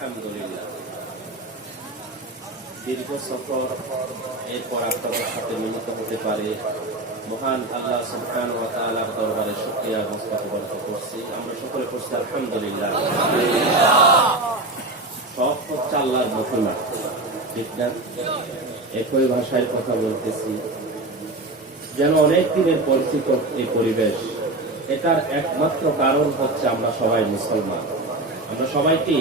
আলহামদুলিল্লাহ দীর্ঘ সফর এরপর আপনাদের সাথে মিলিত হতে পারে মহান আল্লাহ সুবহানাহু ওয়া তাআলার দরবারে শুকরিয়া মুস্তাকবল করছি। আমরা সকলে পড়ছি আলহামদুলিল্লাহ। সব হচ্ছে আল্লাহর মহিমা, ঠিক না? একই ভাষায় কথা বলতেছি, যেন অনেক দিনের পরিচিত এই পরিবেশ। এটার একমাত্র কারণ হচ্ছে আমরা সবাই মুসলমান। আমরা সবাই কি?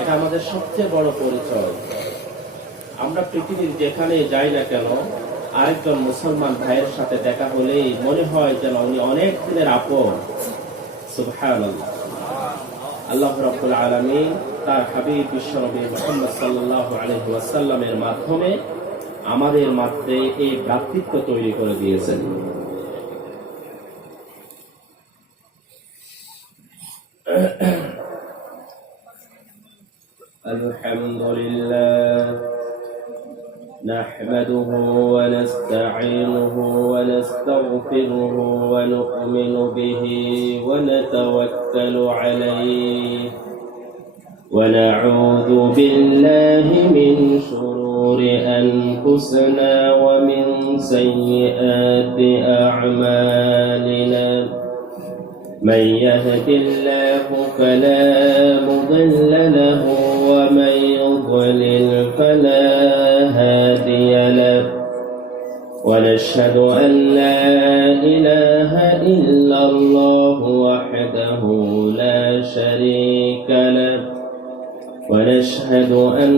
এটা আমাদের সবচেয়ে বড় পরিচয়। আমরা পৃথিবীর যেখানে যাই না কেন, আরেকজন মুসলমান ভাইয়ের সাথে দেখা হলেই মনে হয় যেন উনি অনেক দিনের আপন। সুবহানাল্লাহ। আল্লাহ রাব্বুল আলামিন তার হাবিব বিশ্বনবী মুহাম্মদ সাল্লাল্লাহু আলাইহি ওয়াসাল্লামের মাধ্যমে আমাদের মধ্যে এই ভ্রাতৃত্ব তৈরি করে দিয়েছেন। আলহামদুলিল্লাহ نحمده ونستعينه ونستغفره ونؤمن به ونتوكل عليه ونعوذ بالله من شرور أنفسنا ومن سيئات أعمالنا من يهد الله فلا مضل له ومن يضلل فلا هادي له ونشهد أن لا إله إلا الله وحده لا شريك له ونشهد أن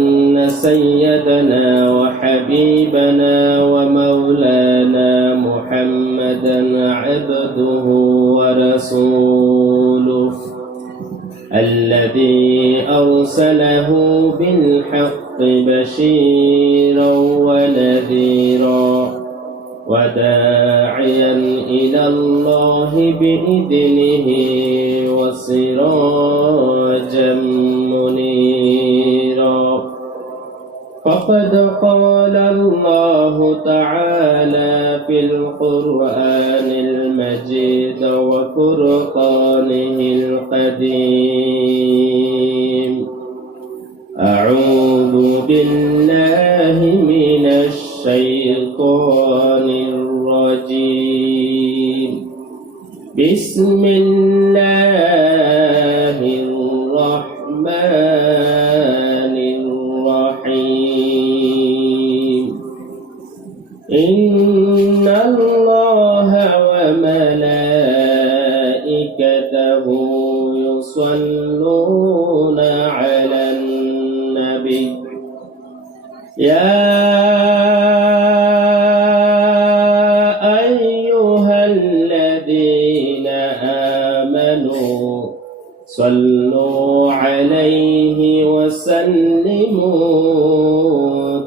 سيدنا وحبيبنا ومولانا محمدا عبده ورسوله الذي أرسله بالحق بشيرا ونذيرا وداعيا إلى الله بإذنه وسراجا منيرا فقد قال الله تعالى في القرآن المجيد وفرقانه القديم أعوذ بالله من الشيطان الرجيم بسم الله الرحمن الرحيم إن الله وملائكته يصلون على النبي يا أيها الذين آمنوا صلوا عليه وسلموا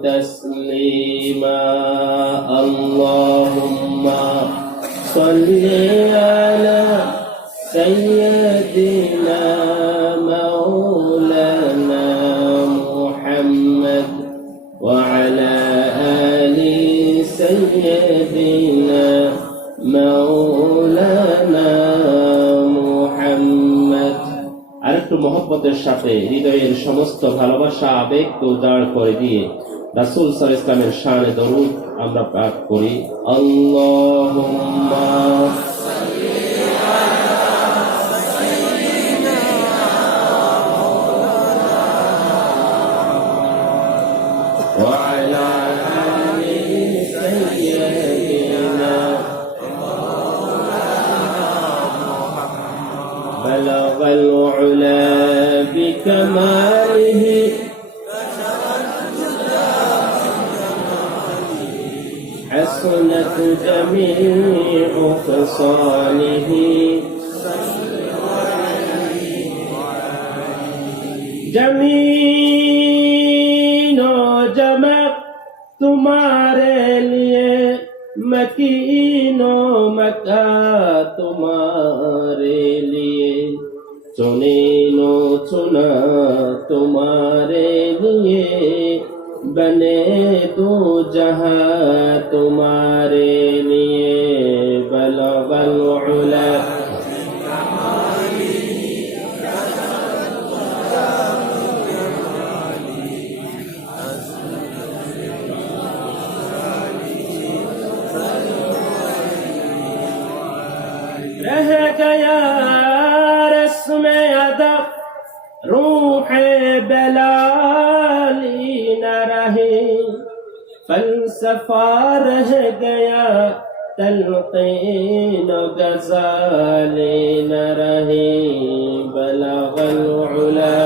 تسليما اللهم صل على سيدنا مولانا محمد وعلى آل سيدنا مولانا محمد। আরেকটু মহব্বতের সাথে হৃদয়ের সমস্ত ভালোবাসা আবেগকে উজাড় করে দিয়ে রাসূল সাল্লাল্লাহু আলাইহি ওয়াসাল্লামের শানে দরুদ আমরা পাঠ করি। আল্লাহুম্মা সাল্লি আলা সাইয়্যিদিনা ওয়া আলা আলি সাইয়্যিদিনা বালাগাল উলা বিকামালিহি حسنت جميع خصاله जमीन और जमा तुम्हारे लिए मकीनो मक्का तुम्हारे लिए चुनीनो चुना तुम्हारे लिए बने तो जहां तुम्हारे लिए बलगल उला रूह बलाली न रहे, फलसफा रह गया, तलक़ीन गज़ाले न रहे, बलगल उला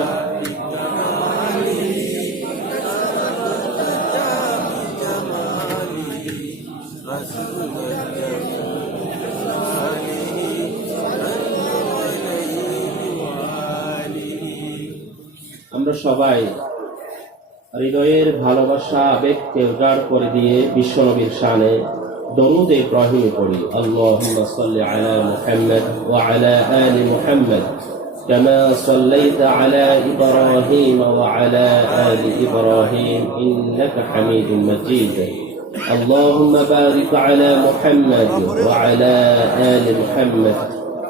আমরা সবাই হৃদয়ের ভালোবাসা আবেগকে উজাড় করে দিয়ে বিশ্বনবীর শানে দরুদ ইব্রাহিম পড়ি। আল্লাহুম্মা সাল্লি আলা মুহাম্মদ ওয়া আলা আলি মুহাম্মদ কামা সাল্লাইতা আলা ইব্রাহিম ওয়া আলা আলি ইব্রাহিম ইন্নাকা হামিদুম মাজিদ। আল্লাহুম্মা বারিক আলা মুহাম্মদ ওয়া আলা আলি মুহাম্মদ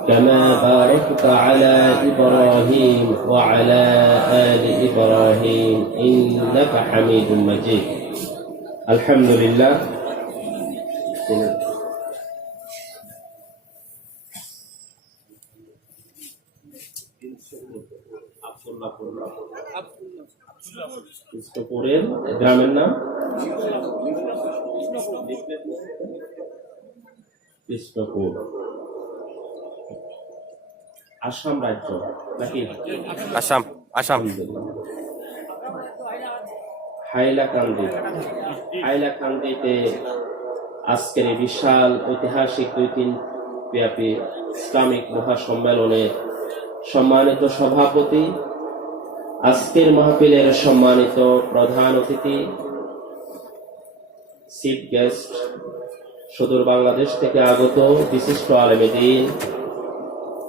كما باركت على إبراهيم وعلى آل إبراهيم إنك حميد مجيد. الحمد لله. কৃষ্ণপুরের গ্রামের নাম কৃষ্ণপুর, আসাম রাজ্য নাকি? আসাম। আসাম। হাইলাকান্দিতে আজকের এই বিশাল ঐতিহাসিক 2 দিন ব্যাপী ইসলামিক মহাসম্মেলনে সম্মানিত সভাপতি, আজকের মাহফিলের সম্মানিত প্রধান অতিথি, চিফ গেস্ট, সুদূর বাংলাদেশ থেকে আগত বিশিষ্ট আলেমে দ্বীন,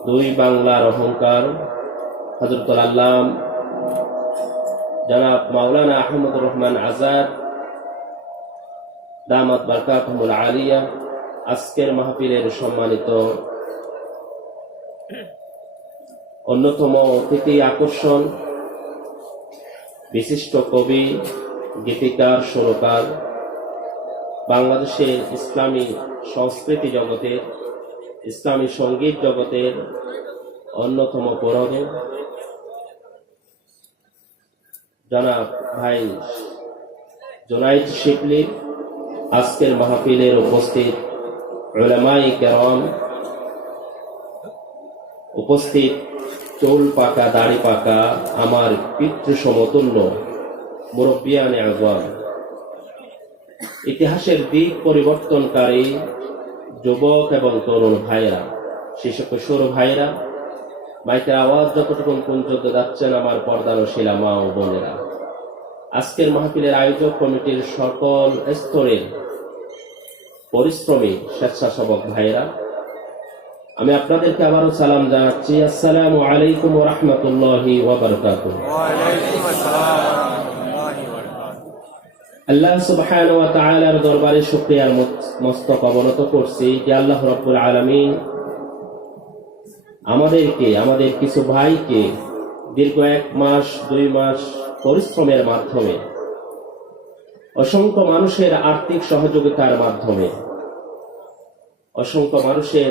2 বাংলার অহংকার হযরতুল আল্লাম জনাব মাওলানা আহমদুর রহমান আজাদ দামাত বারকাতুহুল আলিয়া, আজকের মাহফিলের সম্মানিত অন্যতম অতিথি আকর্ষণ, বিশিষ্ট কবি, গীতিকার, সুরকার, বাংলাদেশের ইসলামী সংস্কৃতি জগতের, ইসলামী সঙ্গীত জগতের অন্যতম পুরোধক জনাব ভাই জুনাইদ শিবলি, আজকের মাহফিলের উপস্থিত উলামায়ে কেরাম, উপস্থিত চুল পাকা দাড়ি পাকা আমার পিতৃ সমতুল্য মুরব্বিয়ানে আযম, ইতিহাসের দিক পরিবর্তনকারী যুবক এবং তরুণ ভাইরা, শিশু কিশোর ভাইরা, মাইকের আওয়াজ যতটুকু পর্যন্ত যাচ্ছেন আমার পর্দানশীলা মা ও বোনেরা, আজকের মাহফিলের আয়োজক কমিটির সকল স্তরের পরিশ্রমী স্বেচ্ছাসেবক ভাইরা, আমি আপনাদেরকে আবারও সালাম জানাচ্ছি। আসসালামু আলাইকুম ওয়া রাহমাতুল্লাহি ওয়া বারাকাতুহু। ওয়া আলাইকুম আসসালাম ওয়া রাহমাতুল্লাহি ওয়া বারাকাতুহু। আল্লাহ সুবহানাহু ওয়া তাআলার দরবারে শুকরিয়ার মস্তক অবনত করছি যে আল্লাহ রাব্বুল আলামিন আমাদেরকে, আমাদের কিছু ভাইকে দীর্ঘ 1 মাস 2 মাস পরিশ্রমের মাধ্যমে, অসংখ্য মানুষের আর্থিক সহযোগিতার মাধ্যমে, অসংখ্য মানুষের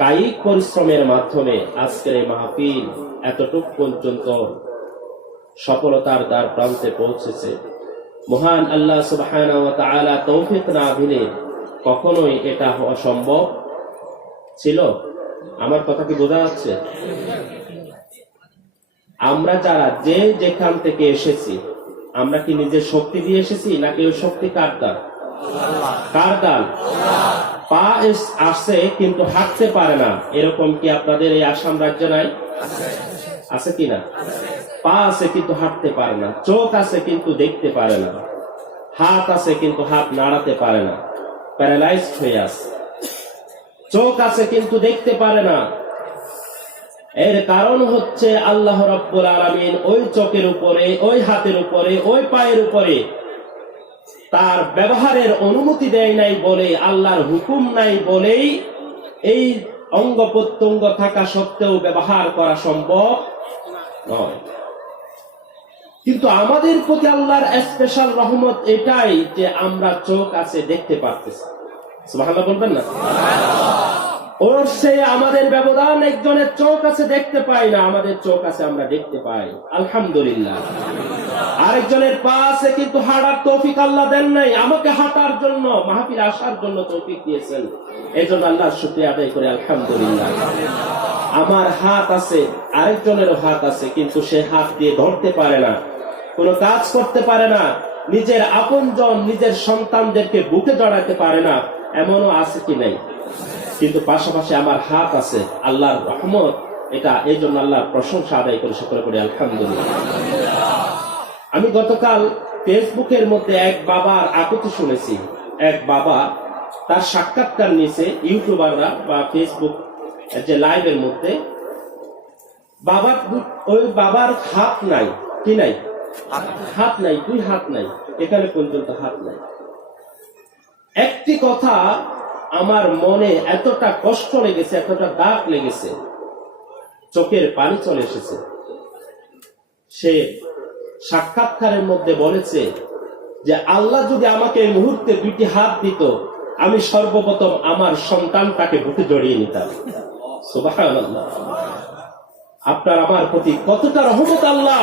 কায়িক পরিশ্রমের মাধ্যমে আজকের এই মাহফিল এতটুকু পর্যন্ত সফলতার দ্বার প্রান্তে পৌঁছেছে। মহান আল্লাহ সুবহানাহু ওয়া তাআলা তৌফিক না দিলে কখনোই এটা হওয়া সম্ভব ছিল। আমার কথা কি বোঝা যাচ্ছে? আমরা যারা যে যেখান থেকে এসেছি, আমরা কি নিজের শক্তি দিয়ে এসেছি নাকি ওই শক্তি কার দান? কার দান? পা আসে কিন্তু হাঁটতে পারে না, এরকম কি আপনাদের এই আসাম রাজ্য নাই? আছে কিনা? পা আছে কিন্তু হাঁটতে পারে না, চোখ আছে কিন্তু দেখতে পারে না, হাত আছে কিন্তু হাত নাড়াতে পারে না, প্যারালাইজড হয়ে আছে। চোখ আছে কিন্তু দেখতে পারে না, এর কারণ হচ্ছে আল্লাহ রাব্বুল আলামিন ওই চোখের উপরে, ওই হাতের উপরে, ওই পায়ের উপরে তার ব্যবহারের অনুমতি দেয় নাই বলে, আল্লাহর হুকুম নাই বলেই এই অঙ্গ প্রত্যঙ্গ থাকা সত্ত্বেও ব্যবহার করা সম্ভব নয়। কিন্তু আমাদের প্রতি আল্লাহর স্পেশাল রহমত এটাই যে আমরা চোখ আছে দেখতে পারতেছি। সুবহানাল্লাহ বলবেন না? ওর সে আমাদের ব্যবধান, একজনের চোখ আছে দেখতে পাই না, আমাদের চোখ আছে আমরা দেখতে পাই, আলহামদুলিল্লাহ। আরেকজনের পা আছে কিন্তু হাঁটার তৌফিক আল্লাহ দেন নাই, আমাকে হাঁটার জন্য, মাহফিলে আসার জন্য তৌফিক দিয়েছেন, এই জন্য আল্লাহর শুকরিয়া আদায় করে আলহামদুলিল্লাহ। আমার হাত আছে, আরেকজনেরও হাত আছে, কিন্তু সে হাত দিয়ে ধরতে পারে না, কোনো কাজ করতে পারে না, নিজের আপনজন নিজের সন্তানদেরকে বুকে জড়াতে পারে না, এমনও আছে কি নাই? কিন্তু পাশাপাশি আমার হাত আছে, আল্লাহর রহমত এটা, এই জন্য আল্লাহর প্রশংসা আদায় করে সকলে করি আলহামদুলিল্লাহ। আমি গতকাল ফেসবুকের মধ্যে এক বাবার আকুতি শুনেছি। এক বাবা তার সাক্ষাৎকার নিয়েছে ইউটিউবাররা বা ফেসবুক যে লাইভের মধ্যে। ওই বাবার হাত নাই, কি নাই? হাত নাই, দুই হাত নাই, এখানে পর্যন্ত হাত নাই। একটি কথা আমার মনে এতটা কষ্ট লেগেছে, এতটা দাগ লেগেছে, চোখের পানি চলে এসেছে। সে সাক্ষাৎকারের মধ্যে বলেছে যে আল্লাহ যদি আমাকে এই মুহূর্তে দুইটি হাত দিত, আমি সর্বপ্রথম আমার সন্তানটাকে বুকে জড়িয়ে নিতাম। সুবহানাল্লাহ। আপনার আমার প্রতি কতটা রহমত আল্লাহ!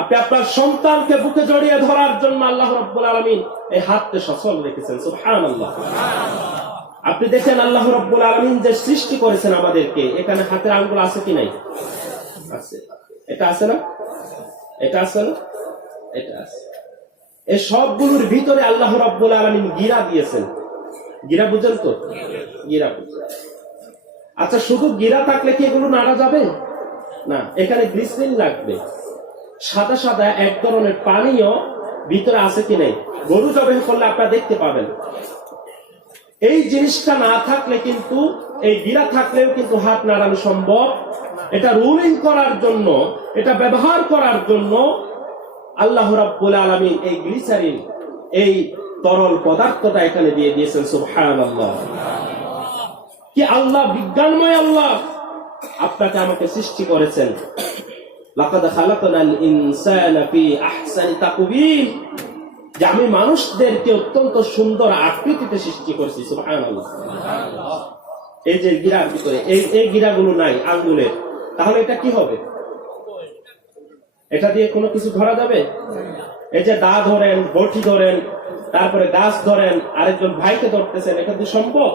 আপনি আপনার সন্তানকে বুকে জড়িয়ে ধরার জন্য আল্লাহ রাব্বুল আলামিন এই হাতকে সচল রেখেছেন। সুবহানাল্লাহ। আপনি দেখেন আল্লাহ রাব্বুল আলামিন যে সৃষ্টি করেছেন আমাদেরকে, এখানে হাতের আঙ্গুল আছে কি নাই? আছে। এটা আছে না? এটা আছে না? এটা আছে। এই সবগুলোর ভিতরে আল্লাহ রাব্বুল আলামিন গিরা দিয়েছেন। গিরা বুঝেন তো? গিরা বুঝেন। আচ্ছা, শুধু গিরা থাকলে কি এগুলো নাড়া যাবে না? এখানে গ্লিসারিন লাগবে, সাদা সাদা এক ধরনের পানীয় ভিতরে আছে কি নেই? গরু জবাই করলে আপনারা দেখতে পাবেন। এই জিনিসটা না থাকলে কিন্তু, এই গিরা থাকলেও কিন্তু হাত নাড়ানো সম্ভব। এটা রুলিং করার জন্য, এটা ব্যবহার করার জন্য আল্লাহ রাব্বুল আলামিন এই গ্লিসারিন, এই তরল পদার্থটা এখানে দিয়ে দিয়েছেন। সুবহানাল্লাহ। কি আল্লাহ বিজ্ঞানময় আল্লাহ আপনাকে আমাকে সৃষ্টি করেছেন। লাকাদ খালাকনাল ইনসানা ফি আহসানি তাকওয়িম, যে আমি মানুষদেরকে অত্যন্ত সুন্দর আকৃতিতে সৃষ্টি করেছি। সুবহানাল্লাহ। এই যে গিরার ভিতরে এই গিরাগুলো নাই আঙ্গুলের, তাহলে এটা কি হবে? এটা দিয়ে কোনো কিছু ধরা যাবে? এই যে দা ধরেন, বটি ধরেন, তারপরে গাছ ধরেন, আরেকজন ভাইকে ধরতেছেন, এটা কি সম্ভব?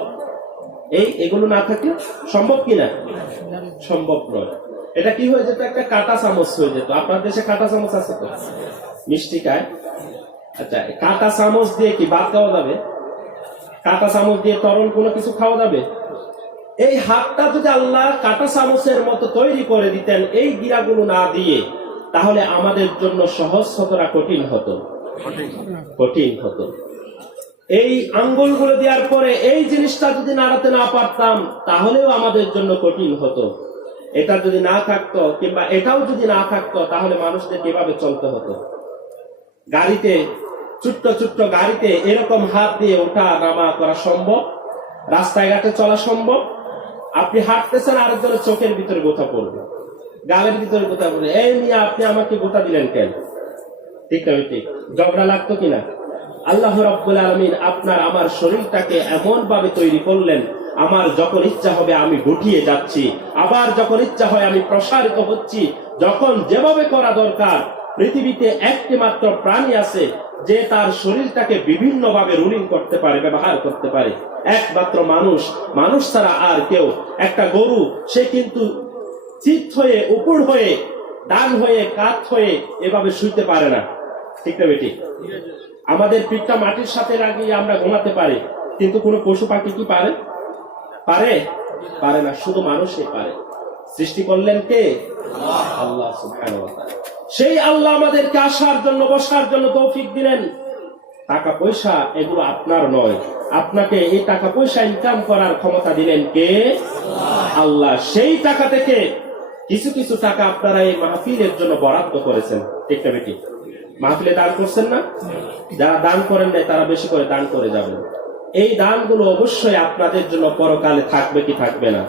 এগুলো না থাকলে সম্ভব কিনা? সম্ভব নয়। এটা কি হয়ে যেত? একটা কাঁটা চামচ হয়ে যেত। আপনার দেশে কাঁটা চামচ আছে তো? মিষ্টি খায়। আচ্ছা, কাঁটা চামচ দিয়ে কি ভাত খাওয়া যাবে? কাঁটা চামচ দিয়ে তরল কোনো কিছু খাওয়া যাবে? এই হাতটা যদি আল্লাহ কাঁটা চামচের মতো তৈরি করে দিতেন এই গিরাগুলো না দিয়ে, তাহলে আমাদের জন্য সহজ হতো না কঠিন হতো? কঠিন হতো। এই আঙ্গুলগুলো দেওয়ার পরে এই জিনিসটা যদি নাড়াতে না পারতাম, তাহলেও আমাদের জন্য কঠিন হতো। এটা যদি না থাকতো, কিংবা এটাও যদি না থাকতো, তাহলে মানুষদের কিভাবে চলতে হতো? গাড়িতে, ছোট্ট ছোট্ট গাড়িতে এরকম হাত দিয়ে ওঠা নামা করা সম্ভব? রাস্তায় ঘাটে চলা সম্ভব? আপনি হাঁটতেছেন, আরেকজনের চোখের ভিতরে গোটা পড়বে, গালের ভিতরে গোটা পড়বে, এই নিয়ে আপনি আমাকে গোটা দিলেন কেন? ঠিক না? ঠিক। ঝগড়া লাগতো কিনা? আল্লাহ রাব্বুল আলামিন আপনার আমার শরীরটাকে এমন ভাবে তৈরি করলেন, আমার যখন ইচ্ছা হবে আমি গুটিয়ে যাচ্ছি, আবার যখন ইচ্ছা হয় আমি প্রসারিত হচ্ছি। যখন যেভাবে করা দরকার, পৃথিবীতে একটি মাত্র প্রাণী আছে যে তার শরীরটাকে বিভিন্ন ভাবে রুলিং করতে পারে, ব্যবহার করতে পারে, একমাত্র মানুষ। মানুষ ছাড়া আর কেউ। একটা গরু, সে কিন্তু চিত হয়ে, উপর হয়ে, ডান হয়ে, কাত হয়ে এভাবে শুইতে পারে না। ঠিক না বেটি? আমাদের পিঠটা মাটির সাথে লাগিয়ে আমরা ঘুমাতে পারি, কিন্তু কোন পশু পাখি কি পারে? পারে? পারে না। শুধু মানুষই পারে। সৃষ্টি করলেন কে? আল্লাহ সুবহানাহু ওয়া তাআলা। সেই আল্লাহ আমাদেরকে আসার জন্য, বসার জন্য তৌফিক দিলেন। টাকা পয়সা এগুলো আপনার নয়, আপনাকে এই টাকা পয়সা ইনকাম করার ক্ষমতা দিলেন কে? আল্লাহ। সেই টাকা থেকে কিছু কিছু টাকা আপনারা এই মাহফিলের জন্য বরাদ্দ করেছেন। ঠিক না বেটি? মাহফিলে দান করছেন না? যারা দান করেন নাই তারা বেশি করে দান করে যাবেন। এই দানগুলো অবশ্যই আপনাদের জন্য পরকালে থাকবে কি থাকবে না।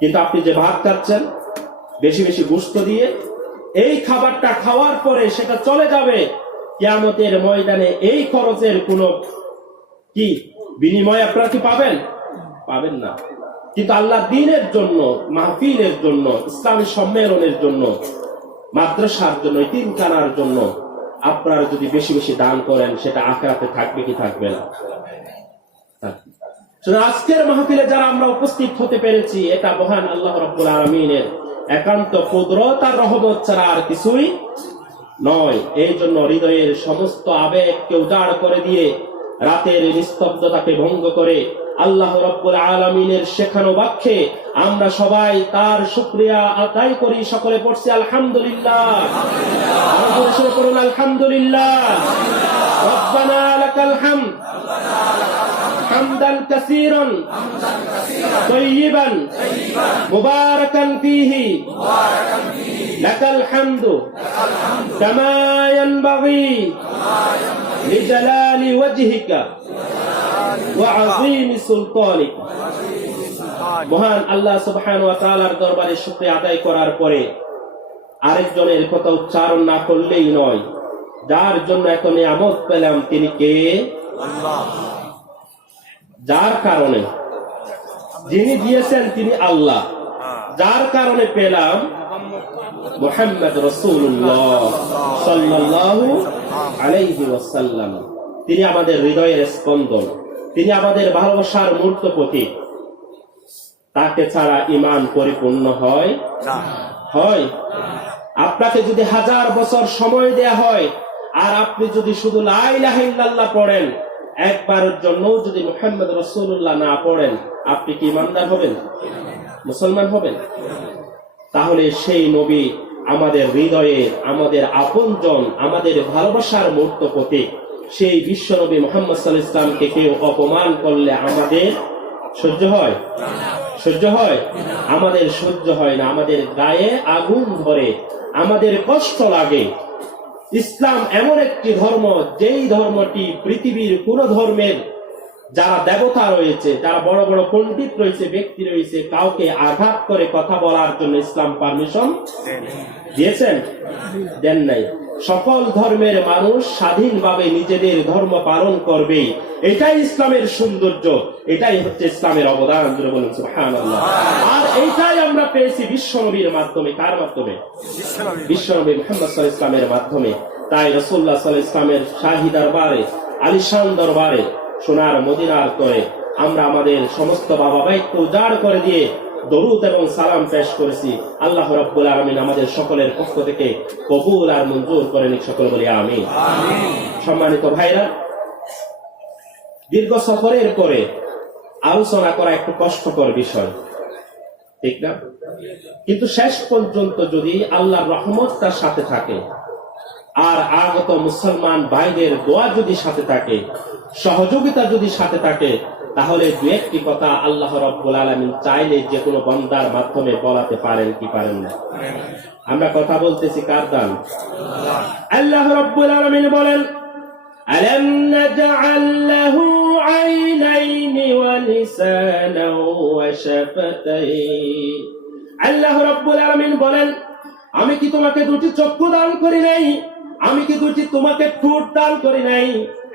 কিন্তু আপনি যে ভাত খাচ্ছেন বেশি বেশি গোশত দিয়ে, এই খাবারটা খাওয়ার পরে সেটা চলে যাবে কিয়ামতের ময়দানে। এই খরচের কোনো কি বিনিময় আপনারা কি পাবেন? পাবেন না। কিন্তু আল্লাহ দ্বীনের জন্য, মাহফিলের জন্য, ইসলামী সম্মেলনের জন্য, মাদ্রাসার জন্য, এতিমখানার জন্য আপনারা যদি বেশি বেশি দান করেন, সেটা আখিরাতে থাকবে কি থাকবে না? আজকের মাহফিলে যারা আমরা উপস্থিত হতে পেরেছি, এটা মহান আল্লাহ রাব্বুল আলামিনের একান্ত কুদরত আর রহমত ছাড়া আর কিছুই নয়। এই জন্য হৃদয়ের সমস্ত আবেগকে উজাড় করে দিয়ে, রাতের নিস্তব্ধতাকে ভঙ্গ করে আল্লাহ রাব্বুল আলামিনের শেখানো বাক্যে আমরা সবাই তার শুকরিয়া আদায় করি। সকলে পড়ছি আলহামদুলিল্লাহ, আল্লাহু করুন আলহামদুলিল্লাহ। রব্বানা লাকাল হামদ হামদান কাসীরান তাইয়িবান মুবারাকান ফীহি লাকাল হামদু কামা ইয়ানবাগী লিজালালি ওয়াজহিকা ওয়া আযীমি সুলতানিকা। মহান আল্লাহ সুবহানাহু ওয়া তাআলার দরবারে শুকরিয়া আদায় করার পরে আরেকজনের কথা উচ্চারণ না করলেই নয়। যার জন্য এত নিয়ামত পেলাম তিনি কে? আল্লাহ। যার কারণে, যিনি দিয়েছেন তিনি আল্লাহ, যার কারণে পেলাম মুহাম্মদ রাসূলুল্লাহ সাল্লাল্লাহু আলাইহি ওয়াসাল্লাম। তিনি আমাদের হৃদয়ের স্পন্দন, তিনি আমাদের ভালোবাসার মূর্ত প্রতীক। তাকে ছাড়া ঈমান পরিপূর্ণ হয় না। হয়? আপনাকে যদি 1000 বছর সময় দেয়া হয় আর আপনি যদি শুধু লা ইলাহা ইল্লাল্লাহ পড়েন, একবারের জন্য যদি মুহাম্মদ রাসূলুল্লাহ না পড়েন, আপনি কি ঈমানদার হবেন? মুসলমান হবেন? তাহলে সেই নবী আমাদের হৃদয়ে, আমাদের আপনজন, আমাদের ভালোবাসার মূর্ত প্রতীক। সেই বিশ্ব নবী মুহাম্মদ সাল্লাল্লাহু আলাইহি ওয়াসাল্লামকে কেউ অপমান করলে আমাদের সহ্য হয়? সহ্য হয়? আমাদের সহ্য হয় না, আমাদের গায়ে আগুন ধরে, আমাদের কষ্ট লাগে। ইসলাম এমন একটি ধর্ম, যেই ধর্মটি পৃথিবীর কোন ধর্মের যারা দেবতা রয়েছে, যারা বড় বড় পণ্ডিত রয়েছে, ব্যক্তি রয়েছে, কাউকে আঘাত করে কথা বলার জন্য ইসলাম পারমিশন দিয়েছেন? দেন নাই। সকল ধর্মের মানুষ স্বাধীনভাবে নিজেদের ধর্ম পালন করবে। এটাই ইসলামের সৌন্দর্য, এটাই হচ্ছে ইসলামের অবদান। বলুন সুবহানাল্লাহ। আর এইটাই আমরা পেয়েছি বিশ্বনবীর মাধ্যমে। কার মাধ্যমে? বিশ্বনবী মুহাম্মদ সাল্লাল্লাহু আলাইহি ওয়াসাল্লামের মাধ্যমে। তাই রাসূলুল্লাহ সাল্লাল্লাহু আলাইহি ওয়াসাল্লামের শাহী দরবারে, আলিশান দরবারে, সোনার মদিনার করে আমরা আমাদের সমস্ত বাবা ভাইকে উজাড় করে দিয়ে দরুদ এবং সালাম পেশ করেছি। আল্লাহ রাব্বুল আলামিন আমাদের সকলের পক্ষ থেকে কবুল আর মঞ্জুর করেন। সকলে বলি আমিন। সম্মানিত ভাইরা, দীর্ঘ সফরের পরে আলোচনা করা একটু কষ্টকর বিষয়, ঠিক না? কিন্তু শেষ পর্যন্ত যদি আল্লাহর রহমত তার সাথে থাকে আর আগত মুসলমান ভাইদের দোয়া যদি সাথে থাকে, সহযোগিতা যদি সাথে থাকে, তাহলে দু একটি কথা আল্লাহ রাব্বুল আলামিন চাইলে যে কোনো বান্দার মাধ্যমে বলাতে পারেন কি পারেন না? আমরা কথা বলতেছি কার দান? আল্লাহ রাব্বুল আলামিন বলেন, আলাম নাজআল লাহু আইনাইনি ওয়া লিসানান ওয়া শাফাতাইন। আল্লাহ রাব্বুল আলামিন বলেন, আমি কি তোমাকে দুটি চক্ষু দান করি নাই? আমি কি দুটি তোমাকে ঠোঁট দান করি নাই?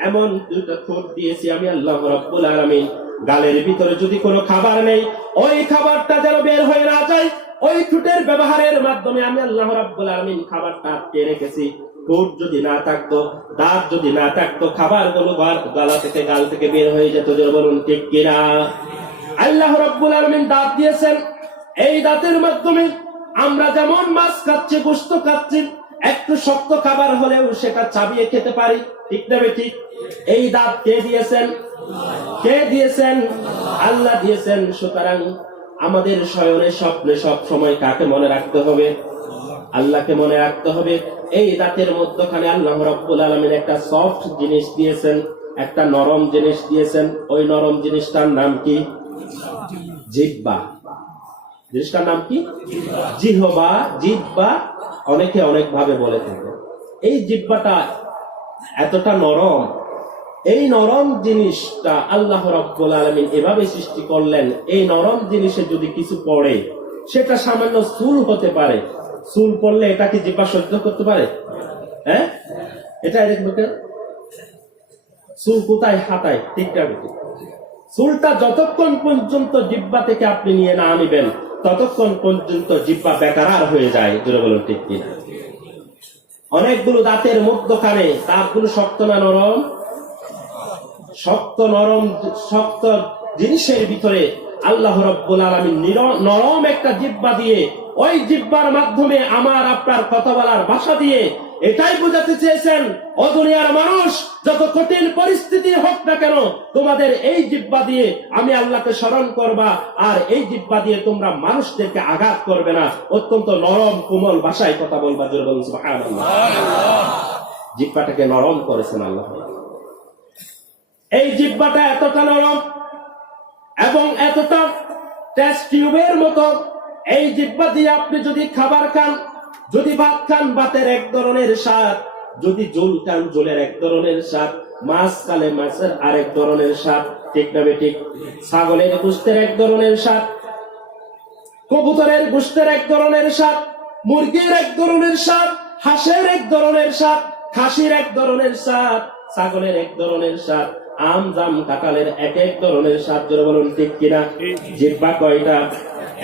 এমন দুটো ঠোঁট দিয়েছি আমি আল্লাহ রাব্বুল আলামিন। গালের ভিতরে যদি কোনো খাবার নেই, ওই খাবারটা যেন বের হয়ে না যায়, ওই ঠোঁটের ব্যবহারের মাধ্যমে আমি আল্লাহ রাব্বুল আলামিন খাবারটা আটকে রেখেছি। ঠোঁট যদি না থাকতো, দাঁত যদি না থাকতো, খাবারগুলো গলা থেকে, গাল থেকে বের হয়ে যেত। বলুন ঠিক কিনা? আল্লাহ রাব্বুল আলামিন দাঁত দিয়েছেন, এই দাঁতের মাধ্যমে আমরা যেমন মাছ খাচ্ছি, গোশত খাচ্ছি, একটু শক্ত খাবার হলেও সেটা চাবিয়ে খেতে পারি, ঠিক না ঠিক? এই দাঁত কে দিয়েছেন? কে দিয়েছেন? আল্লাহ দিয়েছেন। সুতরাং আমাদের শয়নে স্বপ্নে সব সময় কাকে মনে রাখতে হবে? আল্লাহকে মনে রাখতে হবে। এই দাঁতের মধ্যখানে আল্লাহ রাব্বুল আলামিন একটা সফট জিনিস দিয়েছেন, একটা নরম জিনিস দিয়েছেন। ওই নরম জিনিসটার নাম কি? জিহ্বা। জিনিসটার নাম কি? জিহ্বা। জিহ্বা অনেকে অনেক ভাবে বলে থাকে। এই জিহ্বাটা এতটা নরম, এই নরম জিনিসটা আল্লাহ রাব্বুল আলামিন এভাবে সৃষ্টি করলেন, এই নরম জিনিসে যদি কিছু পড়ে, সেটা সামান্য চুল হতে পারে। চুল পড়লে এটা কি জিহ্বা সহ্য করতে পারে? হ্যাঁ, এটা দেখবে চুল কোথায়? হাতায়, ঠিক না? চুলটা যতক্ষণ পর্যন্ত জিহ্বা থেকে আপনি নিয়ে না আনিবেন ততক্ষণ পর্যন্ত জিহ্বা বেকার হয়ে যায়। জোরে বলুন ঠিক কিনা? অনেকগুলো দাঁতের মধ্যখানে দাঁতগুলো শক্ত না নরম? শক্ত নরম শক্ত জিনিসের ভিতরে আল্লাহ রাব্বুল আলামিন নরম একটা জিহ্বা দিয়ে ওই জিহ্বার মাধ্যমে আমার আপনার কথা বলার ভাষা দিয়ে এটাই বোঝাতে চেয়েছেন, ও দুনিয়ার মানুষ, যত কঠিন পরিস্থিতি হোক না কেন তোমাদের এই জিহ্বা দিয়ে আমি আল্লাহকে স্মরণ করবা, আর এই জিহ্বা দিয়ে তোমরা মানুষদেরকে আঘাত করবে না, অত্যন্ত নরম কোমল ভাষায় কথা বলবা। জোরে বলুন সুবহানাল্লাহ। জিহ্বাটাকে নরম করেছেন আল্লাহ। এই জিহ্বাটা এতটা নরম এবং এতটা টেস্ট টিউবের মতো, এই জিহ্বা দিয়ে আপনি যদি খাবার খান, যদি ভাত খান ভাতের এক ধরনের স্বাদ, যদি ঝোল খান ঝোলের এক ধরনের স্বাদ, মাছ খালে মাছের আরেক ধরনের স্বাদ, ঠিক না ঠিক? ছাগলের গোশতের এক ধরনের স্বাদ, কবুতরের গোশতের এক ধরনের স্বাদ, মুরগির এক ধরনের স্বাদ, হাঁসের এক ধরনের স্বাদ, খাসির এক ধরনের স্বাদ, ছাগলের এক ধরনের স্বাদ, আম জাম কাঁঠালের এক এক ধরনের স্বাদ। জোরে বলুন ঠিক কিনা? জিহ্বা কয়টা?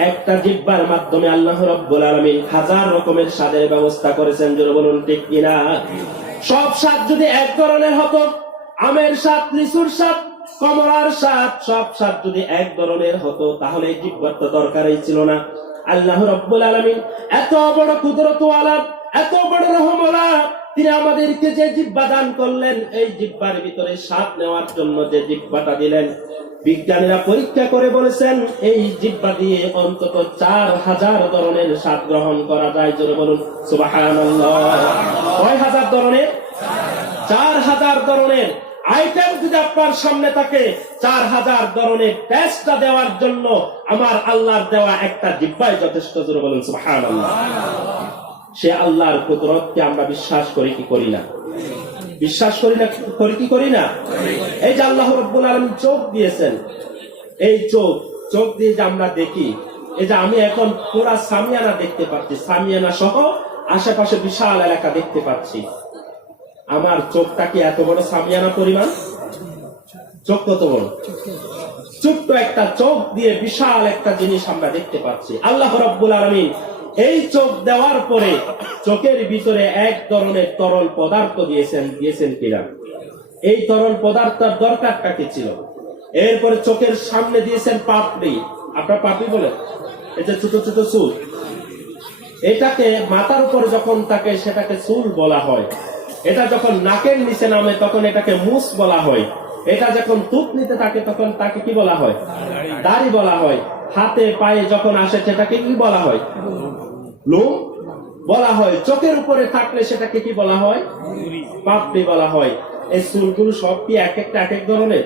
একটা জিহ্বার মাধ্যমে আল্লাহ রাব্বুল আলামিন হাজার রকমের স্বাদের ব্যবস্থা করেছেন। জোরে বলুন ঠিক কিনা? সব স্বাদ যদি এক ধরনের হতো, আমের স্বাদ, লিচুর স্বাদ, কমলার স্বাদ, সব স্বাদ যদি এক ধরনের হতো, তাহলে এই জিহ্বার তো দরকারই ছিল না। আল্লাহ রাব্বুল আলামিন এত বড় কুদরতওয়ালা, এত বড় রহমওয়ালা, তিনি আমাদেরকে যে জিহ্বা দান করলেন, এই জিহ্বার ভিতরে স্বাদ নেওয়ার জন্য যে জিহ্বাটা দিলেন, বিজ্ঞানীরা পরীক্ষা করে বলেছেন এই জিহ্বা দিয়ে অন্তত 4000 ধরনের স্বাদ গ্রহণ করা যায়। জোরে বলুন সুবহানাল্লাহ। কয় হাজার ধরনের? 4000 ধরনের আইটেম যদি আপনার সামনে থাকে, 4000 ধরনের টেস্টটা দেওয়ার জন্য আমার আল্লাহর দেওয়া একটা জিহ্বাই যথেষ্ট। জোরে বলুন সুবহানাল্লাহ। সে আল্লাহর কুদরতকে আমরা বিশ্বাস করি কি করি না? বিশ্বাস করি না, করি কি করি না? এই যে আল্লাহ রাব্বুল আলামিন চোখ দিয়েছেন, এই চোখ দিয়ে যে আমরা দেখি, এই যে আমি এখন পুরা সামিয়ানা দেখতে পাচ্ছি, সামিয়ানা সহ আশেপাশে বিশাল এলাকা দেখতে পাচ্ছি। আমার চোখটা কি এত বড় সামিয়ানা পরিমাণ? চোখ কত বড়? ছোট্ট একটা চোখ দিয়ে বিশাল একটা জিনিস আমরা দেখতে পাচ্ছি। আল্লাহ রাব্বুল আলামিন এই চোখ দেওয়ার পরে চোখের ভিতরে এক ধরনের তরল পদার্থ দিয়েছেন কিনা? এই তরল পদার্থের দরকারটা কি ছিল? এরপরে চোখের সামনে দিয়েছেন পাপড়ি। আপনার পাপড়ি বলেন, এই যে ছোট ছোট চুল, এটাকে মাথার উপর যখন থাকে সেটাকে চুল বলা হয়। এটা যখন নাকের নিচে নামে তখন এটাকে মুছ বলা হয়। এটা যখন থুতনিতে থাকে তখন তাকে কি বলা হয়? দাড়ি বলা হয়। হাতে পায়ে যখন আসে সেটাকে কি বলা হয়? লোম বলা হয়। চোখের উপরে থাকলে সেটাকে কি বলা হয়? পাপড়ি বলা হয়। এই চুলগুলো সব কি এক একটা এক এক ধরনের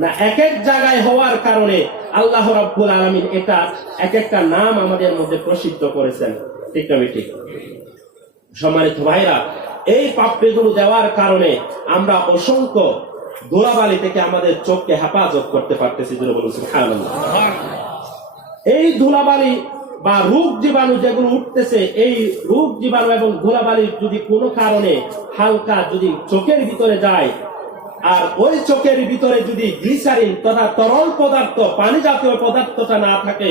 না? এক এক জায়গায় হওয়ার কারণে আল্লাহ রাব্বুল আলামিন এটা এক একটা নাম আমাদের মধ্যে প্রসিদ্ধ করেছেন। ঠিক না ঠিক? সম্মানিত ভাইরা, এই পাপড়িগুলো দেওয়ার কারণে আমরা অসংখ্য ধুলাবালি থেকে আমাদের চোখকে হেফাজত করতে পারতেছি। জোরে বলুন সুবহানাল্লাহ। এই ধুলাবালি বা রোগ জীবাণু যেগুলো উঠতেছে, এই রোগ জীবাণু এবং ধুলাবালি যদি কোনো কারণে হালকা যদি চোখের ভিতরে যায়, আর ওই চোখের ভিতরে যদি গ্লিসারিন তথা তরল পদার্থ, পানি জাতীয় পদার্থটা না থাকে,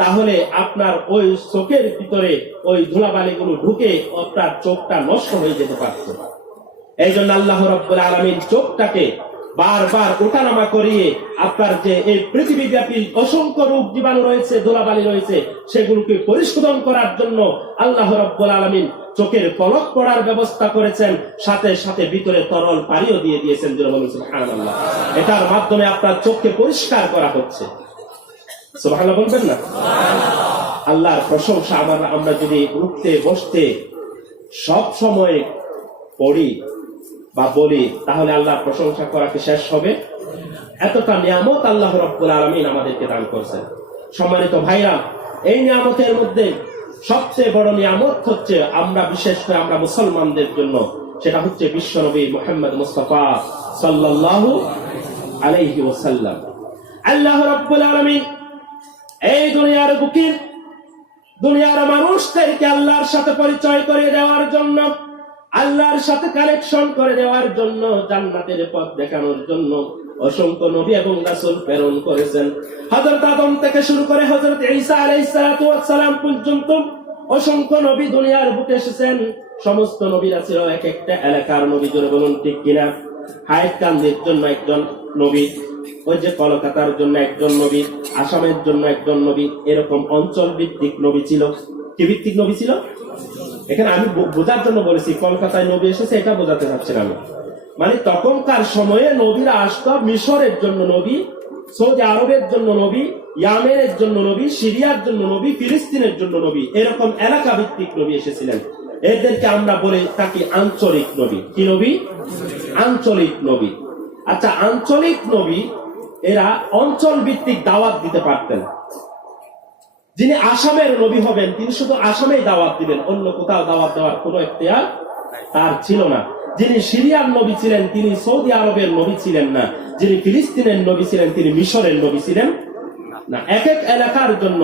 তাহলে আপনার ওই চোখের ভিতরে ওই ধুলাবালিগুলো ঢুকে আপনার চোখটা নষ্ট হয়ে যেতে পারত। এই জন্য আল্লাহ রাব্বুল আলামিন চোখটাকে বারবার ওঠানামা করিয়ে আপনার যে এই পৃথিবীব্যাপী অসংখ্য রোগ জীবাণু রয়েছে, ধুলাবালি রয়েছে, সেগুলোকে পরিশোধন করার জন্য আল্লাহ রাব্বুল আলামিন চোখের পলক পড়ার ব্যবস্থা করেছেন, সাথে সাথে ভিতরে তরল পানিও দিয়ে দিয়েছেন। জোরে বলুন সুবহানাল্লাহ। এটার মাধ্যমে আপনার চোখকে পরিষ্কার করা হচ্ছে। সুবহানাল্লাহ বলবেন না? আল্লাহর প্রশংসা আমরা যদি উঠতে বসতে সব সময় পড়ি বা বলি, তাহলে আল্লাহর প্রশংসা করা কি শেষ হবে? এতটা নিয়ামত আল্লাহ রাব্বুল আলামিন আমাদেরকে দান করেছেন। সম্মানিত ভাইরা, এই নিয়ামতের মধ্যে সবচেয়ে বড় নিয়ামত হচ্ছে আমরা, বিশেষ করে আমরা মুসলমানদের জন্য, সেটা হচ্ছে বিশ্বনবী মুহাম্মদ মুস্তাফা সাল্লাল্লাহু আলাইহি ওয়াসাল্লাম। আল্লাহ রাব্বুল আলামিন এই দুনিয়ার বুকে দুনিয়ার মানুষদেরকে আল্লাহর সাথে পরিচয় করে দেওয়ার জন্য, আল্লাহর সাথে কানেকশন করে দেওয়ার জন্য, জান্নাতের পথ দেখানোর জন্য অসংখ্য নবী এবং রাসূল প্রেরণ করেছেন। হযরত আদম থেকে শুরু করে হযরত ঈসা আলাইহিস সালাতু ওয়াস সালাম পর্যন্ত অসংখ্য নবী দুনিয়ার বুকে এসেছেন। সমস্ত নবীরা ছিল এক একটা এলাকার নবী, জোরে বলুন ঠিক কিনা? হাইতকান্দির জন্য একজন নবী, ওই যে কলকাতার জন্য একজন নবী, আসামের জন্য একজন নবী, এরকম অঞ্চল ভিত্তিক নবী ছিল। কি ভিত্তিক নবী ছিল? এখানে আমি বোঝার জন্য বলেছি, কলকাতায় নবী এসেছে এটা বোঝাতে চাচ্ছিলাম আমি। মানে তখনকার সময়ে নবীরা আসতো মিশরের জন্য নবী, সৌদি আরবের জন্য নবী, ইয়ামেনের জন্য নবী, সিরিয়ার জন্য নবী, ফিলিস্তিনের জন্য নবী, এরকম এলাকা ভিত্তিক নবী এসেছিলেন। এদেরকে আমরা বলে থাকি আঞ্চলিক নবী। কি নবী? আঞ্চলিক নবী। আচ্ছা, আঞ্চলিক নবী এরা অঞ্চল ভিত্তিক দাওয়াত দিতে পারতেন। যিনি আসামের নবী হবেন তিনি শুধু আসামেই দাওয়াত দিবেন, অন্য কোথাও দাওয়াত দেওয়ার কোনো এখতিয়ার তার ছিল না। যিনি সিরিয়ার নবী ছিলেন তিনি সৌদি আরবের নবী ছিলেন না। যিনি ফিলিস্তিনের নবী ছিলেন তিনি মিশরের নবী ছিলেন না। এক এক এলাকার জন্য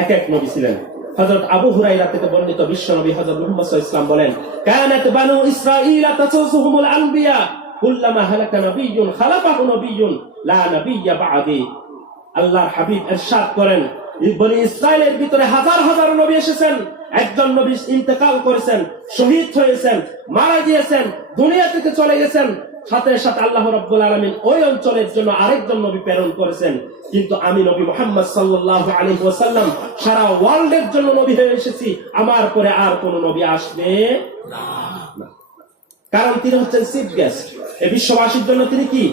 এক এক নবী ছিলেন। হযরত আবু হুরায়রা থেকে বর্ণিত বিশ্ব নবী হযরত মুহাম্মদ সাল্লাল্লাহু আলাইহি ওয়াসাল্লাম বলেন, কানাত বানু ইসরাঈলা তাসুসুহুমুল আনবিয়া কুল্লামা হালাকা নাবিয়্যুন খালাফাহু নাবিয়্যুন লা নাবিয়্যা বা'দি। আল্লাহর হাবিব ইরশাদ করেন, বনি ইসরাইলের ভিতরে হাজার হাজার নবী এসেছেন, একজন নবী ইন্তেকাল করেছেন, শহীদ হয়েছেন, মারা গিয়েছেন, দুনিয়া থেকে চলে গেছেন, সাথে সাথে আল্লাহ রাব্বুল আলামিন ওই অঞ্চলের জন্য আরেকজন নবী প্রেরণ করেছেন। কিন্তু আমি নবী মুহাম্মদ সাল্লাল্লাহু আলাইহি ওয়াসাল্লাম সারা ওয়ার্ল্ডের জন্য নবী হয়ে এসেছি, আমার পরে আর কোন নবী আসবে না। কারণ তিনি হচ্ছেন চিফ গেস্ট। এই বিশ্ববাসীর জন্য তিনি কি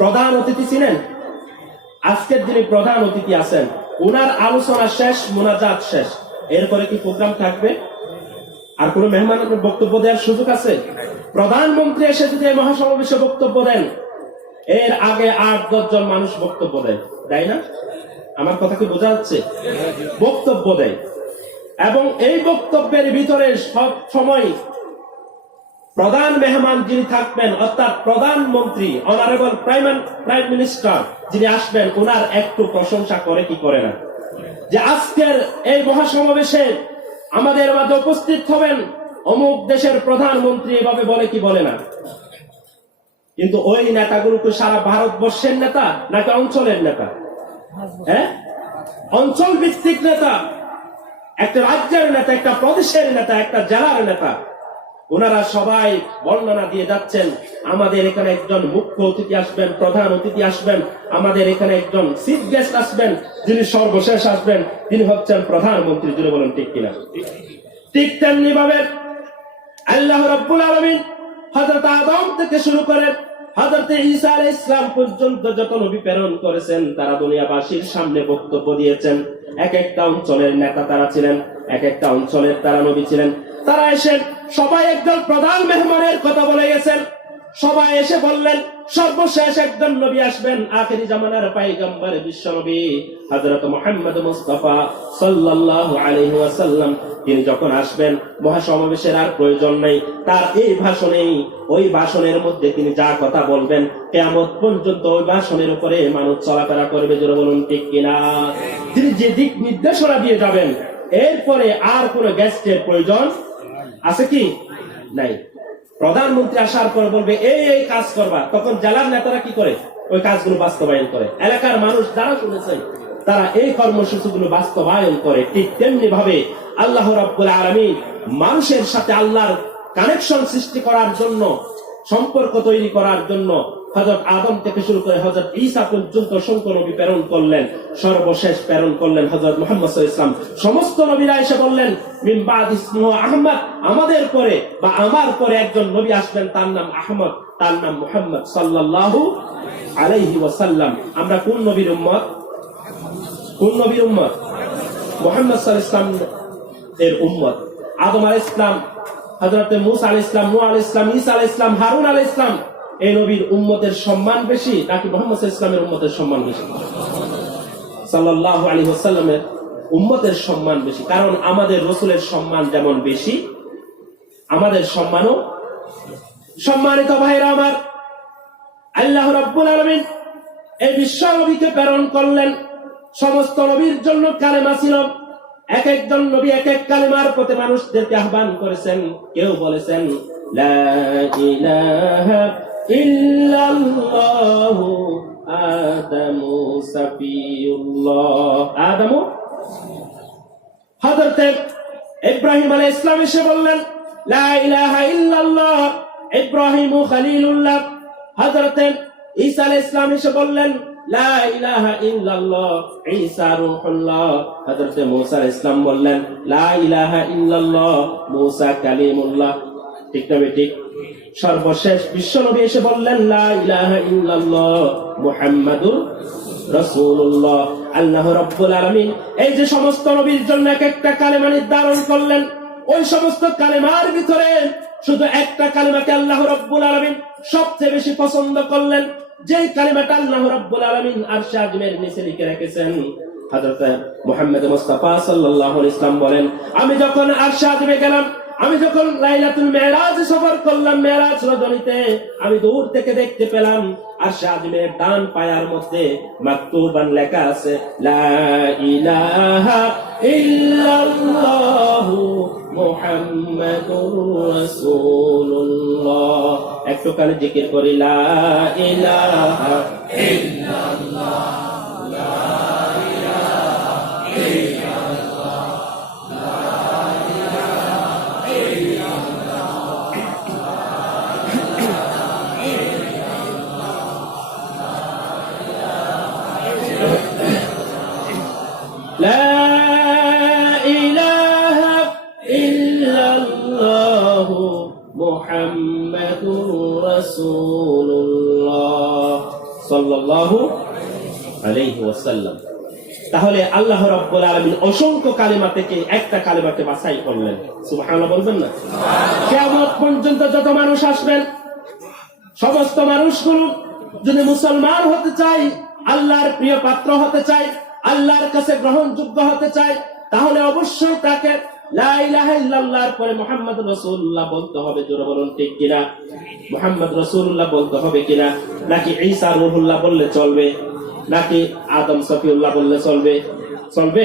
প্রধান অতিথি ছিলেন? আজকের যিনি প্রধান অতিথি আছেন ওনার আলোচনা শেষ, মোনাজাত শেষ, এরপরে কি প্রোগ্রাম থাকবে? আর কোন মেহমানের বক্তব্য দেওয়ার সুযোগ আছে? প্রধানমন্ত্রী এসে যদি মহাসমাবেশে বক্তব্য দেন, এর আগে 8-10 জন মানুষ বক্তব্য দেয় না? আমার কথা কি বোঝা যাচ্ছে? বক্তব্য দেয়, এবং এই বক্তব্যের ভিতরে সব সময় প্রধান মেহমান যিনি থাকবেন অর্থাৎ প্রধানমন্ত্রী, অনারেবল প্রাইম মিনিস্টার যিনি আসবেন, ওনার একটু প্রশংসা করে কি করে না? যে আজকের এই মহাসমাবেশে আমাদের মাঝে উপস্থিত হবেন অমুক দেশের প্রধানমন্ত্রী, এভাবে বলে কি বলে না? কিন্তু ওই নেতাগুলোকে সারা ভারতবর্ষের নেতা নাকি অঞ্চলের নেতা? হ্যাঁ, অঞ্চল ভিত্তিক নেতা, একটা রাজ্যের নেতা, একটা প্রদেশের নেতা, একটা জেলার নেতা। ওনারা সবাই বর্ণনা দিয়ে যাচ্ছেন, আমাদের এখানে একজন মুখ্য অতিথি আসবেন, প্রধান অতিথি আসবেন, আমাদের এখানে একজন চিফ গেস্ট আসবেন, যিনি সর্বশেষ আসবেন, তিনি হচ্ছেন প্রধানমন্ত্রী। জুড়ে বলেন ঠিক কিনা? ঠিক তেমনি ভাবে আল্লাহ রাব্বুল আলামিন হযরত আদম থেকে শুরু করে হযরত ঈসা আলাইহিস সালাম পর্যন্ত যত নবী প্রেরণ করেছেন, তারা দুনিয়াবাসীর সামনে বক্তব্য দিয়েছেন। এক একটা অঞ্চলের নেতা তারা ছিলেন, এক একটা অঞ্চলের তারা নবী ছিলেন। তারা এসে সবাই একজন প্রধান মেহমানের কথা বলে গেছেন। সবাই এসে বললেন সর্বশেষ একজন নবী আসবেন, আখেরি জামানার পয়গম্বর বিশ্ব নবী হযরত মুহাম্মদ মুস্তাফা সাল্লাল্লাহু আলাইহি ওয়াসাল্লাম। তিনি যখন আসবেন মহাসমাবেশের আর প্রয়োজন নেই, তার এই ভাষণেই, ওই ভাষণের মধ্যে তিনি যা কথা বলবেন কিয়ামত পর্যন্ত ওই ভাষণের উপরে মানুষ চলাফেরা করবে। জোরে বলুন ঠিক কিনা? তিনি যে দিক নির্দেশনা দিয়ে যাবেন, এরপরে আর কোনো গেস্টের প্রয়োজন আছে কি? নাই। প্রধানমন্ত্রী আসার পর বলবে এই এই কাজ করবা, তখন জেলার নেতারা কি করে? ওই কাজগুলো বাস্তবায়ন করে। এলাকার মানুষ যারা শুনেছে তারা এই কর্মসূচিগুলো বাস্তবায়ন করে। ঠিক তেমনি ভাবে আল্লাহ রাব্বুল আলামিন মানুষের সাথে আল্লাহর কানেকশন সৃষ্টি করার জন্য, সম্পর্ক তৈরি করার জন্য হযরত আদম থেকে শুরু করে হযরত ঈসা পর্যন্ত অসংখ্য নবী প্রেরণ করলেন। সর্বশেষ প্রেরণ করলেন হযরত মুহাম্মদ সাল্লাল্লাহু আলাইহি ওয়াসাল্লাম। সমস্ত নবীরা এসে বললেন মিন বাদ ইসমুহু আহমদ, আমাদের পরে বা আমার পরে একজন নবী আসবেন, তার নাম আহমদ, তার নাম মুহাম্মদ সাল্লাল্লাহু আলাইহি ওয়াসাল্লাম। আমরা কোন নবীর উম্মত? কোন নবীর উম্মত? মুহাম্মদ সাল্লাল্লাহু আলাইহি ওয়াসাল্লাম এর উম্মত। আদম আলাইহিস সালাম, হযরত মূসা আলাইহিস সালাম, নূহ আলাইহিস সালাম, ঈসা আলাইহিস সালাম, হারুন আলাইহিস সালাম, এই নবীর উম্মতের সম্মান বেশি নাকি মুহাম্মদ সাল্লাল্লাহু আলাইহি ওয়াসাল্লামের উম্মতের সম্মান বেশি? সাল্লাল্লাহু আলাইহি ওয়াসাল্লামের উম্মতের সম্মান বেশি। কারণ আমাদের রাসূলের সম্মান যেমন বেশি, আমাদের সম্মানও। সম্মানিত ভাইরা আমার, আল্লাহ রাব্বুল আলামিন এই বিশ্ব নবীকে প্রেরণ করলেন। সমস্ত নবীর জন্য কালেমা ছিল। এক একজন নবী এক এক কালেমার পথে মানুষদেরকে আহ্বান করেছেন। কেউ বলেছেন লা ইলাহা ইল্লাল্লাহু আদামু সাফিউল্লাহ। আদামু হযরত ইব্রাহিম আলাইহিস সালাম এসে বললেন লা ইলাহা ইল্লাল্লাহ ইব্রাহিমু খলিলুল্লাহ। হযরত ঈসা আলাইহিস সালাম এসে বললেন লা ইলাহা ইল্লাল্লাহ ঈসা রূহুল্লাহ। হযরত মূসা আলাইহিস সালাম বললেন লা ইলাহা ইল্লাল্লাহ মূসা কালিমুল্লাহ। ঠিক না ঠিক? সর্বশেষ বিশ্বনবী এসে বললেন লা ইলাহা ইল্লাল্লাহ মুহাম্মাদুর রাসূলুল্লাহ। আল্লাহ রাব্বুল আলামিন এই যে সমস্ত নবীর জন্য এক একটা কালেমা নির্ধারণ করলেন, ওই সমস্ত কালেমার ভিতরে শুধু একটা কালেমাকে আল্লাহ রাব্বুল আলামিন সবচেয়ে বেশি পছন্দ করলেন, যে কালেমাটা আল্লাহ রাব্বুল আলামিন আরশে আজিমের নিচে লিখে রেখেছেন। হযরত মুহাম্মদ মুস্তাফা সাল্লাল্লাহু আলাইহি ওয়াসাল্লাম বলেন, আমি যখন আরশে আজিমে গেলাম, আমি যখন লাইলাতুল মেরাজ সফর করলাম, মেরাজ রজনীতে আমি দূর থেকে দেখতে পেলাম আরশে আজিমের ডান পায়ার মধ্যে মাকতুবান লেখা আছে লা ইলাহা ইল্লাল্লাহু মুহাম্মাদুর রাসূলুল্লাহ। একটু কালে জিকির করি লা ইলাহা ইল্লাল্লাহ লা ইলাহা ইল্লাল্লাহ لا إله إلا الله محمد رسول الله صلى الله عليه وسلم। তাহলে আল্লাহ রাব্বুল আলামিন অসংখ্য কালিমা থেকে একটা কালিমাকে বাছাই করলেন। সুবহানাল্লাহ বলবেন না? কিয়ামত পর্যন্ত যত মানুষ আসবেন, সমস্ত মানুষগুলো যদি মুসলমান হতে চায়, আল্লাহর প্রিয় পাত্র হতে চায়, আল্লাহর কাছে গ্রহণযোগ্য হতে চায়, তাহলে অবশ্যই তাকে লা ইলাহা ইল্লাল্লাহর পরে মুহাম্মদ রাসূলুল্লাহ বলতে হবে। জোরে বলুন ঠিক কিনা? মুহাম্মদ রাসূলুল্লাহ বলতে হবে কিনা? নাকি ঈসা রূহুল্লাহ বললে চলবে? নাকি আদম সফিউল্লাহ বললে চলবে? চলবে?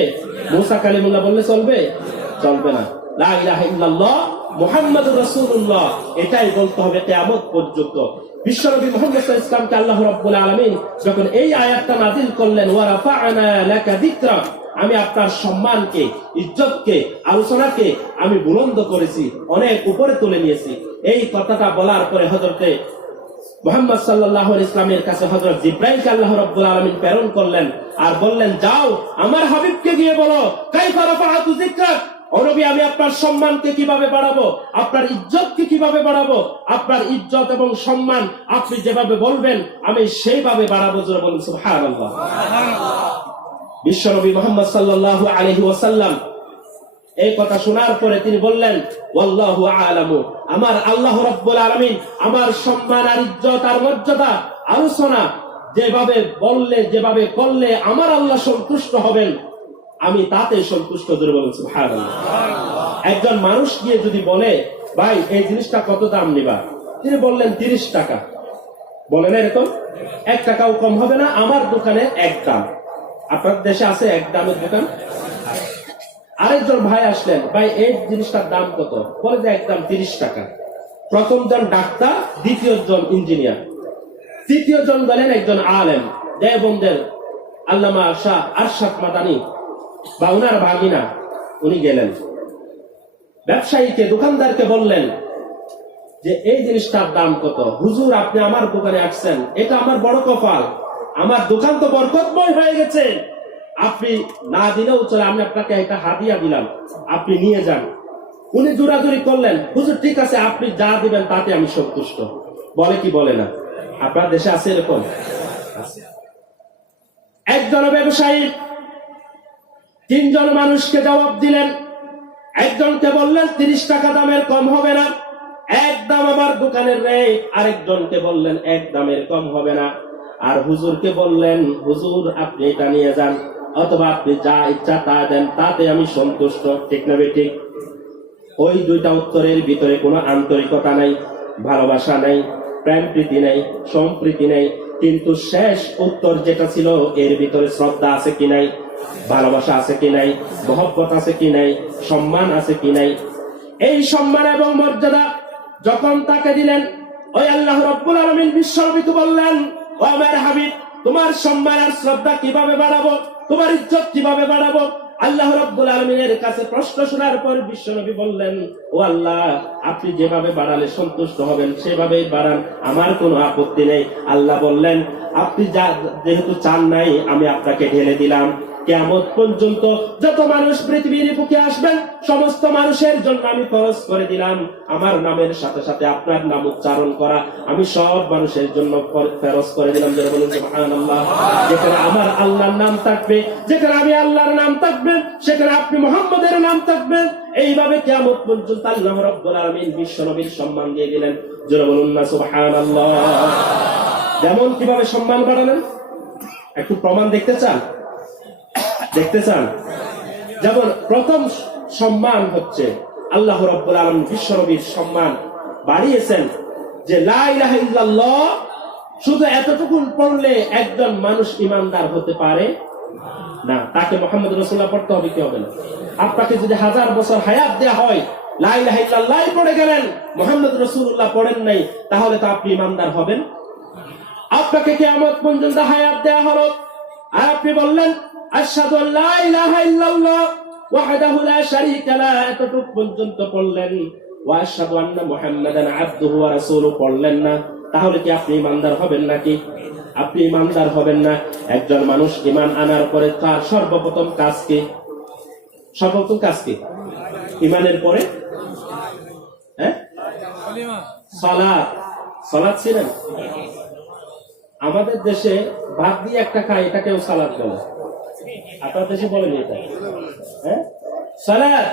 মূসা কালিমুল্লাহ বললে চলবে? চলবে না। লা ইলাহা ইল্লাল্লাহ মুহাম্মাদুর রাসূলুল্লাহ এটাই বলতে হবে কিয়ামত পর্যন্ত। বিশ্বনবী মুহাম্মদ সাল্লাল্লাহু আলাইহি ওয়াসাল্লামকে আল্লাহ রাব্বুল আলামিন যখন এই আয়াতটা নাযিল করলেন, ওয়া রাফা'না লাকা যিকরা, আমি আপনার সম্মানকে, ইজ্জতকে, আলোচনাকে আমি বুলন্দ করেছি, অনেক উপরে তুলে নিয়েছি। এই কথাটা বলার পরে হযরতে মুহাম্মদ সাল্লাল্লাহু আলাইহি ওয়াসাল্লামের কাছে হযরত জিবরাইলকে আল্লাহ রাব্বুল আলামিন প্রেরণ করলেন আর বললেন, যাও আমার হাবিবকে গিয়ে বলো কাইফা রাফা'তু যিকরাক, ও নবী আমি আপনার সম্মানকে কিভাবে বাড়াবো, আপনার ইজ্জতকে কিভাবে বাড়াবো, আপনার ইজ্জত এবং সম্মান আপনি যেভাবে বলবেন আমি সেইভাবে বাড়াবো। জোরে বলুন সুবহানাল্লাহ। বিশ্বনবী মুহাম্মদ সাল্লাল্লাহু আলাইহি ওয়াসাল্লাম এই কথা শোনার পরে তিনি বললেন, ওয়াল্লাহু আ'লামু, আমার আল্লাহ রাব্বুল আলামিন আমার সম্মান আর ইজ্জত আর মর্যাদা আলোচনা যেভাবে বললে, যেভাবে করলে আমার আল্লাহ সন্তুষ্ট হবেন, আমি তাতে সন্তুষ্ট। ধরে বলুন সুবহানাল্লাহ। একজন মানুষ গিয়ে যদি বলে, ভাই এই জিনিসটা কত দাম নিবা, তিনি বললেন 30 টাকা, বলেন এরকম 1 টাকাও কম হবে না, আমার দোকানে এক দাম। আপনার দেশে আছে এক দামের দোকান? আরেকজন ভাই আসলেন, ভাই এই জিনিসটার দাম কত, বলে যে একদম 30 টাকা। প্রথম জন ডাক্তার, দ্বিতীয় জন ইঞ্জিনিয়ার, তৃতীয় জন বলেন একজন আলেম, দেওবন্দের আল্লামা শাহ আরশাদ মাদানী বা উনার ভাগিনা, উনি গেলেন ব্যবসায়ীকে, দোকানদারকে বললেন যে এই জিনিসটার দাম কত। হুজুর আপনি আমার দোকানে আসছেন, এটা আমার বড় কপাল, আমার দোকান তো বরকতময় হয়ে গেছে, আপনি না দিলেও চলে, আমি আপনাকে একটা হাদিয়া দিলাম, আপনি নিয়ে যান। উনি জোরাজুরি করলেন, হুজুর ঠিক আছে আপনি যা দিবেন তাতে আমি সন্তুষ্ট। বলে কি বলে না? আপনার দেশে আছে এরকম? একজন ব্যবসায়ী 3 জন মানুষকে জবাব দিলেন, একজনকে বললেন 30 টাকা দামের কম হবে না, এক দাম আমার দোকানের রে। আরেকজনকে বললেন এক দামের কম হবে না। আর হুজুরকে বললেন, হুজুর আপনি এটা নিয়ে যান, অথবা আপনি যা ইচ্ছা তা দেন, তাতে আমি সন্তুষ্ট। ঠিক না ঠিক? ওই দুইটা উত্তরের ভিতরে কোনো আন্তরিকতা নাই, ভালোবাসা নাই, প্রেম প্রীতি নাই, সম্প্রীতি নাই। কিন্তু শেষ উত্তর যেটা ছিল, এর ভিতরে শ্রদ্ধা আছে কি নাই, ভালোবাসা আছে কি নাই, মহব্বত আছে কি নাই, সম্মান আছে কি নাই। এই সম্মান এবং মর্যাদা যখন তাকে দিলেন, ওই আল্লাহ রাব্বুল আলামিন বিশ্বনবীকে বললেন, ও আমার হাবিব, তোমার সম্মান আর শ্রদ্ধা কিভাবে বাড়াবো, তোমার ইজ্জত কিভাবে বাড়াবো? আল্লাহ রাব্বুল আলামিনের কাছে প্রশ্ন শোনার পর বিশ্বনবী বললেন, ও আল্লাহ, আপনি যেভাবে বাড়ালে সন্তুষ্ট হবেন সেভাবেই বাড়ান, আমার কোনো আপত্তি নেই। আল্লাহ বললেন, আপনি যেহেতু চান নাই, আমি আপনাকে ঢেলে দিলাম। কিয়ামত পর্যন্ত যত মানুষ পৃথিবীর বুকে আসবেন, সমস্ত মানুষের জন্য আমি ফরজ করে দিলাম আমার নামের সাথে সাথে আপনার নাম উচ্চারণ করা। আমি সব মানুষের জন্য ফরজ করে দিলাম। যারা বলুন সুবহানাল্লাহ। যেখানে আমার আল্লাহর নাম থাকবে, যেখানে আমি আল্লাহর নাম থাকবে, সেখানে আপনি মুহাম্মদের নাম থাকবে। এইভাবে কিয়ামত পর্যন্ত আল্লাহ রাব্বুল আলামিন বিশ্ব নবীর সম্মান দিয়ে দিলেন। যারা বলুন না সুবহানাল্লাহ। যেমন কিভাবে সম্মান বাড়ালেন, একটু প্রমাণ দেখতে চান? দেখতে চান? যেমন প্রথম সম্মান হচ্ছে আল্লাহ রাব্বুল আলামিন বিশ্ব নবীর সম্মান বাড়িয়েছেন যে লা ইলাহা ইল্লাল্লাহ শুধু এতটুকু পড়লে একজন মানুষ ঈমানদার হতে পারে না, তাকে মুহাম্মদ রাসূলুল্লাহ পড়তে হবে কি হবে না? আপনাকে যদি 1000 বছর হায়াত দেয়া হয়, লা ইলাহা ইল্লাল্লাহ পড়ে গেলেন, মুহাম্মদ রাসূলুল্লাহ পড়েন নাই, তাহলে তো আপনি ঈমানদার হবেন? আপনাকে কিয়ামত পর্যন্ত হায়াত দেয়া হলো, আর আপনি বললেন আশহাদু আল্লা ইলাহা ইল্লাল্লাহ ওয়াহদাহু লা শারীকা লা, এতটুকু পর্যন্ত পড়লেন, ওয়া আশহাদু আন্না মুহাম্মাদান আবদুহু ওয়া রাসূলুহু পড়লেন না, তাহলে কি আপনি ঈমানদার হবেন নাকি? আপনি ঈমানদার হবেন না। একজন মানুষ ঈমান আনার পরে তার সর্বপ্রথম কাজ কি? সর্বপ্রথম কাজ কি? ঈমানের পরে সালাত। সালাত ছিলেন আমাদের দেশে ভাত দিয়ে একটা খায়, এটাকেও সালাত বলে। আপনার দেশে বলেন এটা? সালাত,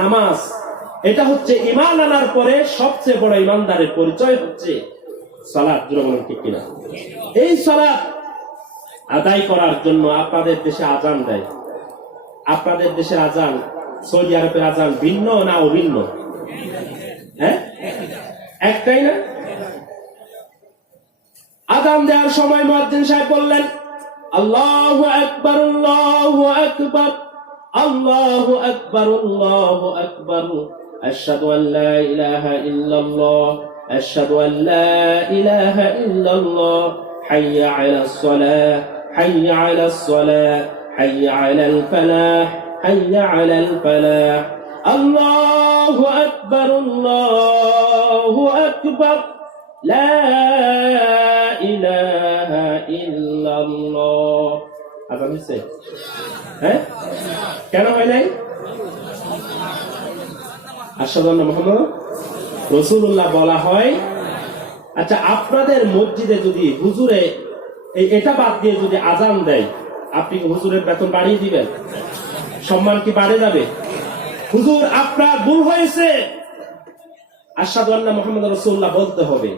নামাজ, এটা হচ্ছে ঈমান আনার পরে সবচেয়ে বড় ঈমানদারের পরিচয় হচ্ছে সালাত। বলেন ঠিক কিনা? এই সালাত আদায় করার জন্য আপনাদের দেশে আজান দেয়। আপনাদের দেশের আজান, সৌদি আরবের আজান ভিন্ন না অভিন্ন? একটাই না? আযান দেওয়ার সময় মুয়াজ্জিন সাহেব বললেন, আল্লাহু আকবার, আল্লাহু আকবার, আল্লাহু আকবার, আল্লাহু আকবার, আশহাদু আল্লা ইলাহা ইল্লাল্লাহ, আশহাদু আল্লা ইলাহা ইল্লাল্লাহ, হাইয়া আলাস সালাহ, হাইয়া আলাস সালাহ, হাইয়া আলাল ফালাহ, হাইয়া আলাল ফালাহ, আল্লাহু আকবার, আল্লাহু আকবার, লা ইলাহা ইল্লাল্লাহ। আজান হইছে? কেন হয় নাই? আশহাদু আন্না মুহাম্মাদুর রাসূলুল্লাহ বলা হয়। আচ্ছা, আপনাদের মসজিদে যদি হুজুরে এটা বাদ দিয়ে যদি আজান দেয়, আপনি কি হুজুরের বেতন বাড়িয়ে দিবেন? সম্মান কি বাড়ে যাবে? হুজুর, আপনার ভুল হয়েছে, আশহাদু আন্না মুহাম্মাদুর রাসূলুল্লাহ বলতে হবে।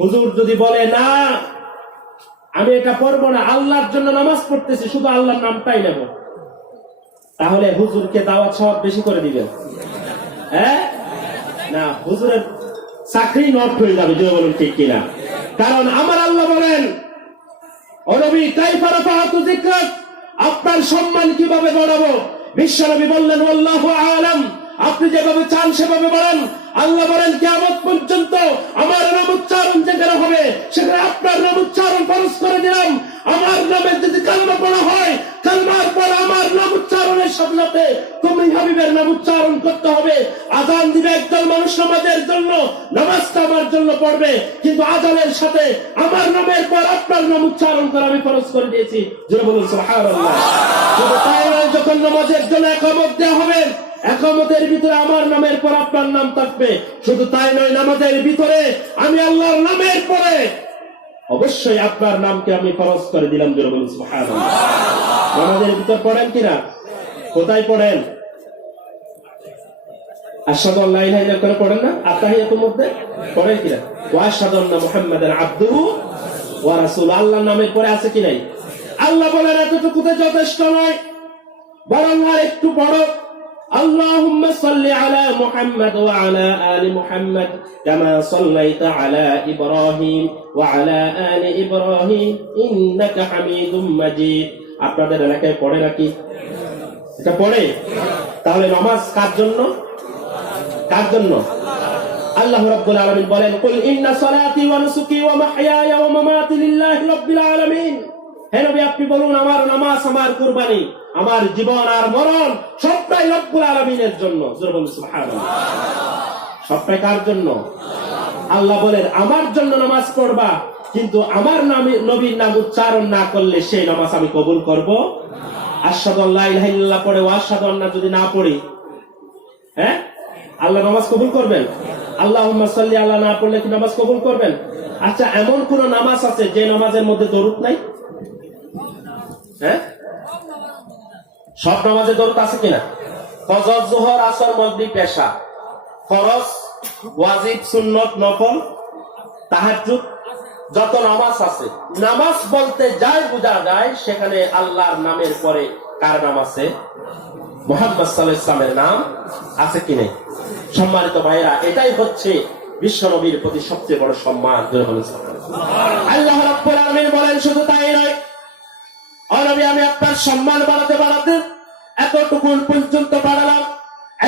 হুজুর যদি বলে না, আমি এটা পড়বো না, আল্লাহর জন্য নামাজ পড়তেছি, শুধু আল্লাহর নামটাই নেব, তাহলে হুজুরকে দাওয়াত সওয়াব বেশি করে দিবেন? না, হুজুরের চাকরি নষ্ট হয়ে যাবে। যদি বলুন ঠিক কিনা? কারণ আমার আল্লাহ বলেন, ও নবী, কাইফা রাফা'তু যিকরাক, আপনার সম্মান কিভাবে বাড়াবো? বিশ্বনবী বললেন, আল্লাহু আ'লাম, আপনি যেভাবে চান সেভাবে বাড়ান। আল্লাহ বলেন, কিয়ামত পর্যন্ত আমার নাম উচ্চারণ যেখানে হবে সেখানে আপনার নাম উচ্চারণ ফরজ করে দিলাম। আমার নামে যদি কালমা পড়া হয়, কালমার পর আমার নাম উচ্চারণের সাথে সাথে তুমি হাবিবের নাম উচ্চারণ করতে হবে। আযান দিবে একদল মানুষ নামাজের জন্য, নামাজটা আমার জন্য পড়বে, কিন্তু আযানের সাথে আমার নামের পর আপনার নাম উচ্চারণ করা আমি ফরজ করে দিয়েছি। জোরে বলুন সুবহানাল্লাহ। শুধু তাই নয়, যখন নামাজের জন্য ইকামত দেওয়া হবে, ইকামতের ভিতরে আমার নামের পর আপনার নাম থাকবে। শুধু তাই নয়, নামাজের ভিতরে আমি আল্লাহর নামের পরে অবশ্যই আপনার নামকে আমি ফরজ করে দিলাম। জোরে বলুন সুবহানাল্লাহ। নামাজের ভিতর পড়েন কিনা? কোথায় পড়েন? আশহাদু আল্লা ইলাহা ইল্লাল্লাহ করে পড়েন না? আত্তাহিয়াতুর মধ্যে পড়েন কিনা? ওয়া আশহাদু আন্না মুহাম্মাদান আবদুহু ওয়া রাসূলুহু, আল্লাহর নামের পরে আছে কি নাই? আল্লাহ বলেন, এতটুকুতে যথেষ্ট নয়, বরং আর একটু বড়। اللهم صل على محمد وعلى آل محمد كما صليت على إبراهيم وعلى آل إبراهيم إنك حميد مجيد। আপনাদের এলাকায় পড়ে নাকি? এটা পড়ে? তাহলে নামাজ কার জন্য? কার জন্য? আল্লাহ রাব্বুল আলামিন বলেন, কুল ইন্না সালাতি ওয়া নুসুকি ওয়া মাহইয়ায়া ওয়া মামাতি লিল্লাহি রাব্বিল আলামিন। হে নবী, আপনি বলুন, আমার নামাজ, আমার কুরবানি, আমার জীবন আর মরণ সবটাই রব্বুল আলামিনের জন্য। জোরে বলুন সুবহানাল্লাহ। সবটাই কার জন্য? আল্লাহ বলেন, আমার জন্য নামাজ পড়বা, কিন্তু আমার নামে নবীর নাম উচ্চারণ না করলে সেই নামাজ আমি কবুল করব। আশহাদু আল্লা ইলাহা ইল্লাল্লাহ পড়ে ও আশহাদু আন্না যদি না পড়ি, হ্যাঁ, আল্লাহ নামাজ কবুল করবেন? আল্লাহুম্মা সাল্লি আলা না পড়লে কি নামাজ কবুল করবেন? আচ্ছা, এমন কোন নামাজ আছে যে নামাজের মধ্যে দরুদ নাই? হ্যাঁ, সব নামাজে দরুদ আছে কিনা? ফজর, যোহর, আসর, মাগরিব, ইশা, ফরজ, ওয়াজিব, সুন্নত, নফল, তাহাজ্জুদ, যত নামাজ আছে, নামাজ বলতে যাই বোঝা যায় সেখানে আল্লাহর নামের পরে কার নাম আছে? মুহাম্মদ সাল্লাল্লাহু আলাইহি ওয়াসাল্লামের নাম আছে কি নেই? সম্মানিত ভাইরা, এটাই হচ্ছে বিশ্ব নবীর প্রতি সবচেয়ে বড় সম্মান। আল্লাহ রাব্বুল আলামিন বলেন, শুধু তাই নয়, ও নবী, আমি আপনার সম্মান বাড়াতে বাড়াতে এতটুকু পর্যন্ত বাড়ালাম,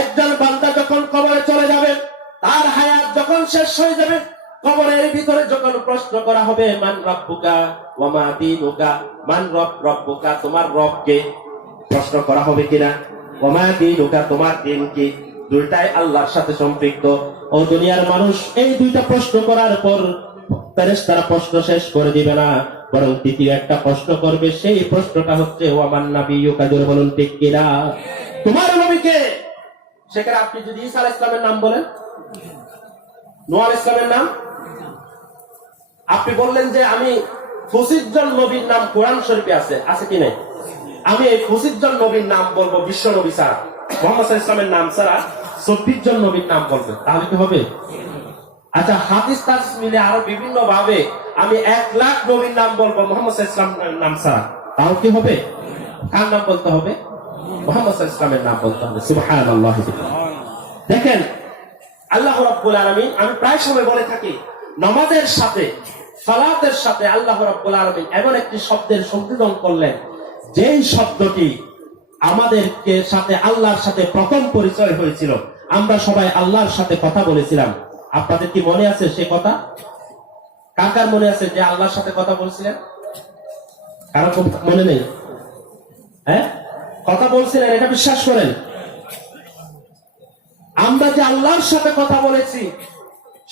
একজন বান্দা যখন কবরে চলে যাবে, তার হায়াত যখন শেষ হয়ে যাবে, কবরের ভিতরে যখন প্রশ্ন করা হবে, মান রাব্বুকা ওয়া মা দীনুকা, মান রাব্বুকা, তোমার রব কে? প্রশ্ন করা হবে কিনা? ওয়া মা দীনুকা, তোমার দিন কি? দুইটাই আল্লাহর সাথে সম্পৃক্ত। ও দুনিয়ার মানুষ, এই দুইটা প্রশ্ন করার পর ফেরেশতারা প্রশ্ন শেষ করে দিবে না, বরং তৃতীয় একটা প্রশ্ন করবে। সেই প্রশ্নটা হচ্ছে, ওয়া মান নাবিয়্যুকা, জোরে বলুন ঠিক কিনা? তোমার নবী কে? সেখানে আপনি যদি ঈসা আলাইহিস সালামের নাম বলেন, নূহ আলাইহিস সালামের নাম, আপনি বললেন যে আমি 25 জন নবীর নাম কোরআন শরীফে আছে, আছে কি নাই? আমি এই 25 জন নবীর নাম বলবো, বিশ্ব নবী ছাড়া, মুহাম্মদ সাল্লাল্লাহু আলাইহি ওয়াসাল্লামের নাম ছাড়া 24 জন নবীর নাম বলবে, তাহলে কি হবে? আচ্ছা, হাদিস তাস মিলে আরো বিভিন্ন ভাবে আমি 1 লাখ নবীর নাম বলবো মুহাম্মদ সাল্লাল্লাহু আলাইহি ওয়াসাল্লামের নাম ছাড়া, তাও কি হবে? কার নাম বলতে হবে? মুহাম্মদ সাল্লাল্লাহু আলাইহি ওয়াসাল্লামের নাম বলতে হবে। সুবহানাল্লাহ। দেখেন, আল্লাহ রাব্বুল আলামিন, আমি প্রায় সময় বলে থাকি, নামাজের সাথে, সালাতের সাথে আল্লাহ রাব্বুল আলামিন এমন একটি শব্দের সংযোজন করলেন, যেই শব্দটি আমাদেরকে সাথে আল্লাহর সাথে প্রথম পরিচয় হয়েছিল। আমরা সবাই আল্লাহর সাথে কথা বলেছিলাম। আপনাদের কি মনে আছে সে কথা? কার কার মনে আছে যে আল্লাহর সাথে কথা বলছিলেন? কারো মনে নেই? হ্যাঁ, কথা বলছিলেন, এটা বিশ্বাস করেন? আমরা যে আল্লাহর সাথে কথা বলেছি,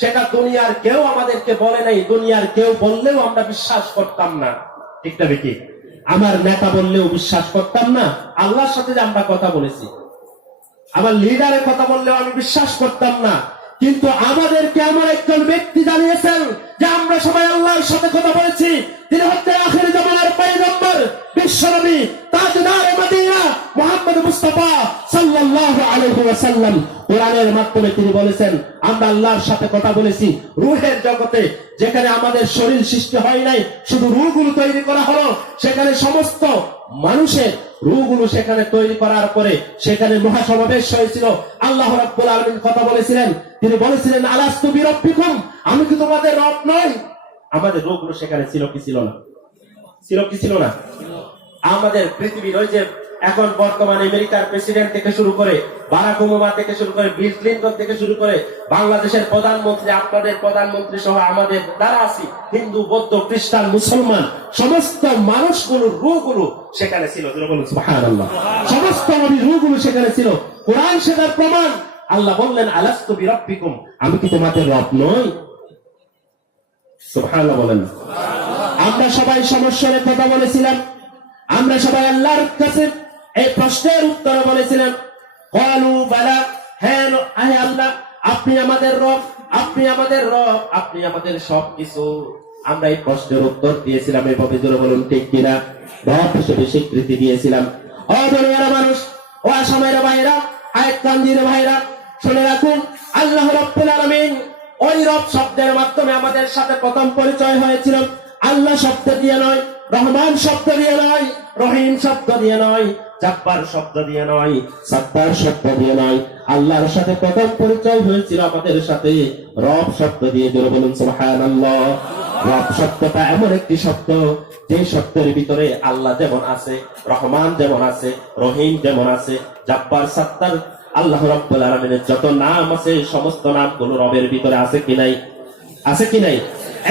সেটা দুনিয়ার কেউ আমাদেরকে বলে নাই। দুনিয়ার কেউ বললেও আমরা বিশ্বাস করতাম না, ঠিক না বেটি? আমার নেতা বললেও বিশ্বাস করতাম না আল্লাহর সাথে যে আমরা কথা বলেছি। আমার লিডারের কথা বললেও আমি বিশ্বাস করতাম না। কিন্তু আমাদেরকে এমন একজন ব্যক্তি জানিয়েছেন যে আমরা সবাই আল্লাহর সাথে কথা বলেছি। তিনি হচ্ছেন আখির জামানার পয়গম্বর, বিশ্বনবী, তাজদারে মদিনা, মুহাম্মদ মুস্তাফা সাল্লাল্লাহু আলাইহি ওয়াসাল্লাম। কোরআনের মাধ্যমে তিনি বলেছেন, আমরা আল্লাহর সাথে কথা বলেছি রূহের জগতে, যেখানে আমাদের শরীর সৃষ্টি হয় নাই, শুধু রূহগুলো তৈরি করা হলো। সেখানে সমস্ত মানুষের রূহগুলো সেখানে তৈরি করার পরে সেখানে মহাসমাবেশ হয়েছিল। আল্লাহ রাব্বুল আলামিন কথা বলেছিলেন, তিনি বলেছিলেন, আলাস্তু বিরাব্বিকুম, আমি কি তোমাদের রব নই? আমাদের রূহগুলো সেখানে ছিল কি ছিল না? ছিল কি ছিল না? আমাদের পৃথিবীর ওই যে এখন বর্তমান আমেরিকার প্রেসিডেন্ট থেকে শুরু করে, বারাক ওবামা থেকে শুরু করে, বিল ক্লিনটন থেকে শুরু করে, বাংলাদেশের প্রধানমন্ত্রী, আপনাদের প্রধানমন্ত্রী সহ আমাদের যারা আছি, হিন্দু, বৌদ্ধ, খ্রিস্টান, মুসলমান, সমস্ত মানুষগুলোর রূহগুলো সেখানে ছিল। সুবহানাল্লাহ। সমস্ত নবীর রূহগুলো সেখানে ছিল। কোরআন সেটার প্রমাণ। আল্লাহ বললেন, আলাস্তু বিরাব্বিকুম, আমি কি তোমাদের রব নই? সুবহানাল্লাহ বলেন। আমরা সবাই সমস্যার কথা বলেছিলাম। আমরা সবাই আল্লাহর কাছে এই প্রশ্নের উত্তর বলেছিলাম, ক্বালু বালা, হ্যাঁ আল্লাহ, আপনি আমাদের রব, আপনি আমাদের রব, আপনি আমাদের সবকিছু। আমরা এই প্রশ্নের উত্তর দিয়েছিলাম এভাবে, জোরে বলুন ঠিক কিনা? রব হিসেবে স্বীকৃতি দিয়েছিলাম। ও দুনিয়ার মানুষ, ও আসামের ভাইরা, আয়াত কান্দির ভাইরা, শুনে রাখুন, আল্লাহ রাব্বুল আলামিন ওই রব শব্দের মাধ্যমে আমাদের সাথে প্রথম পরিচয় হয়েছিল। আল্লাহ শব্দ দিয়ে নয়, রহমান শব্দ দিয়ে নয়, রহিম শব্দ দিয়ে নয়, জাব্বার শব্দ দিয়ে নয়, সাত্তার শব্দ দিয়ে নয়। আল্লাহর সাথে প্রথম পরিচয় হয়েছিল আমাদের সাথে রব শব্দ দিয়ে। জোরে বলুন সুবহানাল্লাহ। রব শব্দটা এমন একটি শব্দ, যে শব্দের ভিতরে আল্লাহ যেমন আছে, রহমান যেমন আছে, রহিম যেমন আছে, জাব্বার, সাত্তার আল্লাহ রাব্বুল আলামিনের যত নাম আছে সমস্ত নামগুলো রবের ভিতরে আছে কি নাই? আছে কি নাই?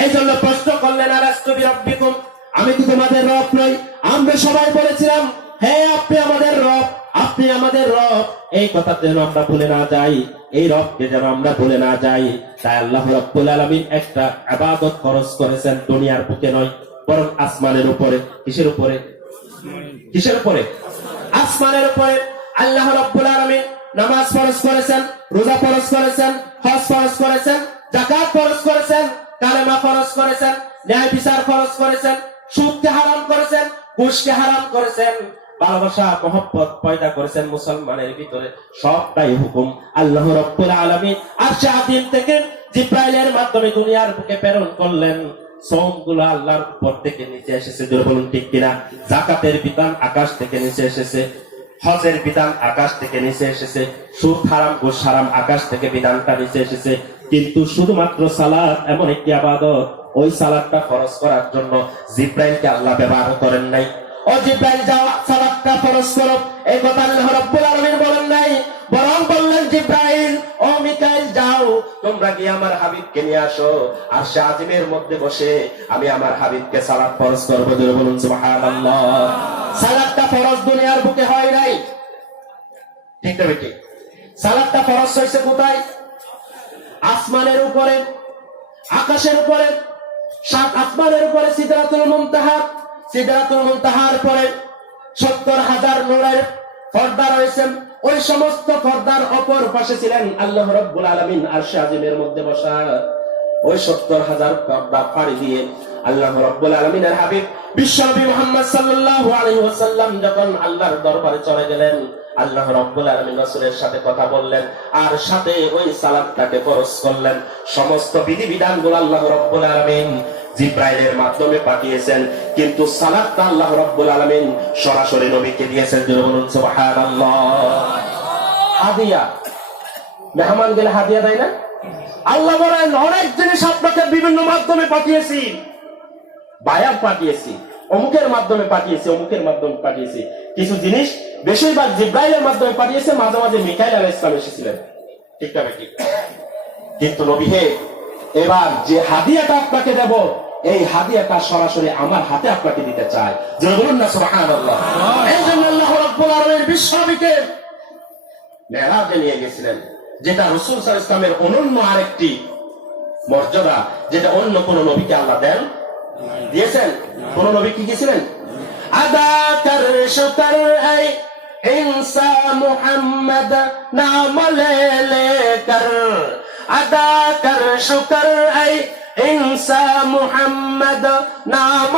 এই জন্য প্রশ্ন করলেন আলাস্তু বিরাব্বিকুম, আমি কি তোমাদের রব নই? আমরা সবাই বলেছিলাম হ্যাঁ আপনি আমাদের রব, আপনি আমাদের রব। এই কথা যেন আমরা ভুলে না যাই, এই রবকে যেন আমরা ভুলে না যাই। তাই আল্লাহ রাব্বুল আলামিন একটা ইবাদত ফরজ করেছেন দুনিয়ার বুকে নয়, বরং আসমানের উপরে। কিসের উপরে? কিসের উপরে? আসমানের উপরে। আল্লাহ রাব্বুল আলামিন নামাজ ফরজ করেছেন, রোজা ফরজ করেছেন, হজ ফরজ করেছেন, যাকাত ফরজ করেছেন, কালেমা ফরজ করেছেন, ন্যায় বিচার ফরজ করেছেন, সুদকে হারাম করেছেন, ঘুষকে হারাম করেছেন, ভালোবাসা মহব্বত পয়দা করেছেন মুসলমানের ভিতরে। সবটাই হুকুম আল্লাহ রাব্বুল আলামিন আরশে আযীম থেকে জিবরাইলের মাধ্যমে দুনিয়ার বুকে প্রেরণ করলেন। সোমগুলো আল্লাহর উপর থেকে নিচে এসেছে, জোরে বলুন ঠিক কিনা? যাকাতের বিধান আকাশ থেকে নিচে এসেছে, হজের বিধান আকাশ থেকে নিচে এসেছে, সুদ হারাম ঘুষ হারাম আকাশ থেকে বিধানটা নিচে এসেছে। কিন্তু শুধুমাত্র সালাত এমন একটি ইবাদত, ওই সালাতটা ফরজ করার জন্য জিবরাইলকে আল্লাহ ব্যবহার করেন নাই। ও জিবরাইল যাও সালাতটা ফরজ করো, এই কথা আল্লাহ রাব্বুল আলামিন বলেন নাই, বরং বললেন জিবরাইল ও মিকাইল যাও তোমরা গিয়ে আমার হাবিবকে নিয়ে আসো, আরশে আযীমের মধ্যে বসে আমি আমার হাবিবকে সালাত ফরজ করব। জোরে বলুন সুবহানাল্লাহ। সালাতটা ফরজ দুনিয়ার বুকে হয় নাই, ঠিক না বেটি? সালাতটা ফরজ হয়েছে কোথায়? আসমানের উপরে, আকাশের উপরে। সাত আসমানের উপরে সিদরাতুল মুনতাহা, সিদরাতুল মুনতাহার পরে ৭০,০০০ নূরের পর্দা রয়েছে। ওই সমস্ত পর্দার অপর পাশে ছিলেন আল্লাহ রাব্বুল আলামিন আরশে আযীমের মধ্যে বসা। ওই ৭০,০০০ পর্দা পাড়ি দিয়ে আল্লাহ রাব্বুল আলামিনের হাবিব বিশ্বনবী মুহাম্মদ সাল্লাল্লাহু আলাইহি ওয়াসাল্লাম যখন আল্লাহর দরবারে চলে গেলেন, আল্লাহ রাব্বুল আলামিন রাসূলের সাথে কথা বললেন, আর সাথে ওই সালাতটাকে ফরজ করলেন। সমস্ত বিধিবিধানগুলো আল্লাহ রাব্বুল আলামিন জিবরাইলের মাধ্যমে পাঠিয়েছেন, কিন্তু সালাতটা আল্লাহ রাব্বুল আলামিন সরাসরি নবীকে দিয়েছেন। জোরে বলুন সুবহানাল্লাহ। হাদিয়া, মেহমান গেলে হাদিয়া দেয় না? আল্লাহ বলেন অনেক জিনিস আপনাকে বিভিন্ন মাধ্যমে পাঠিয়েছি, বায়াত পাঠিয়েছি, অমুকের মাধ্যমে পাঠিয়েছি, অমুকের মাধ্যমে পাঠিয়েছি। কিছু জিনিস বেশিরভাগ জিবরাইলের মাধ্যমে পাঠিয়েছে, মাঝে মাঝে মিকাইল আলাইহিস সালাম এসেছিলেন, ঠিক না ঠিক? কিন্তু নবী হে, এবার যে হাদিয়াটা আপনাকে দেব, এই হাদিয়াটা সরাসরি আমার হাতে আপনাকে দিতে চাই। জোরে বলুন না সুবহানাল্লাহ। এই জন্য আল্লাহ রাব্বুল আলামিন বিশ্বনবীকে মেরাজে নিয়ে গেছিলেন, যেটা রাসূল সাল্লাল্লাহু আলাইহি ওয়াসাল্লামের অনন্য আরেকটি মর্যাদা, যেটা অন্য কোন নবীকে আল্লাহ দিয়েছেন। কোন নবী কি গেছিলেন? আদা কর শুকর এই ইনসা মুহাম্মদ নাম লেকর, আদা কর শুকর এই ইনসা মুহাম্মদ নাম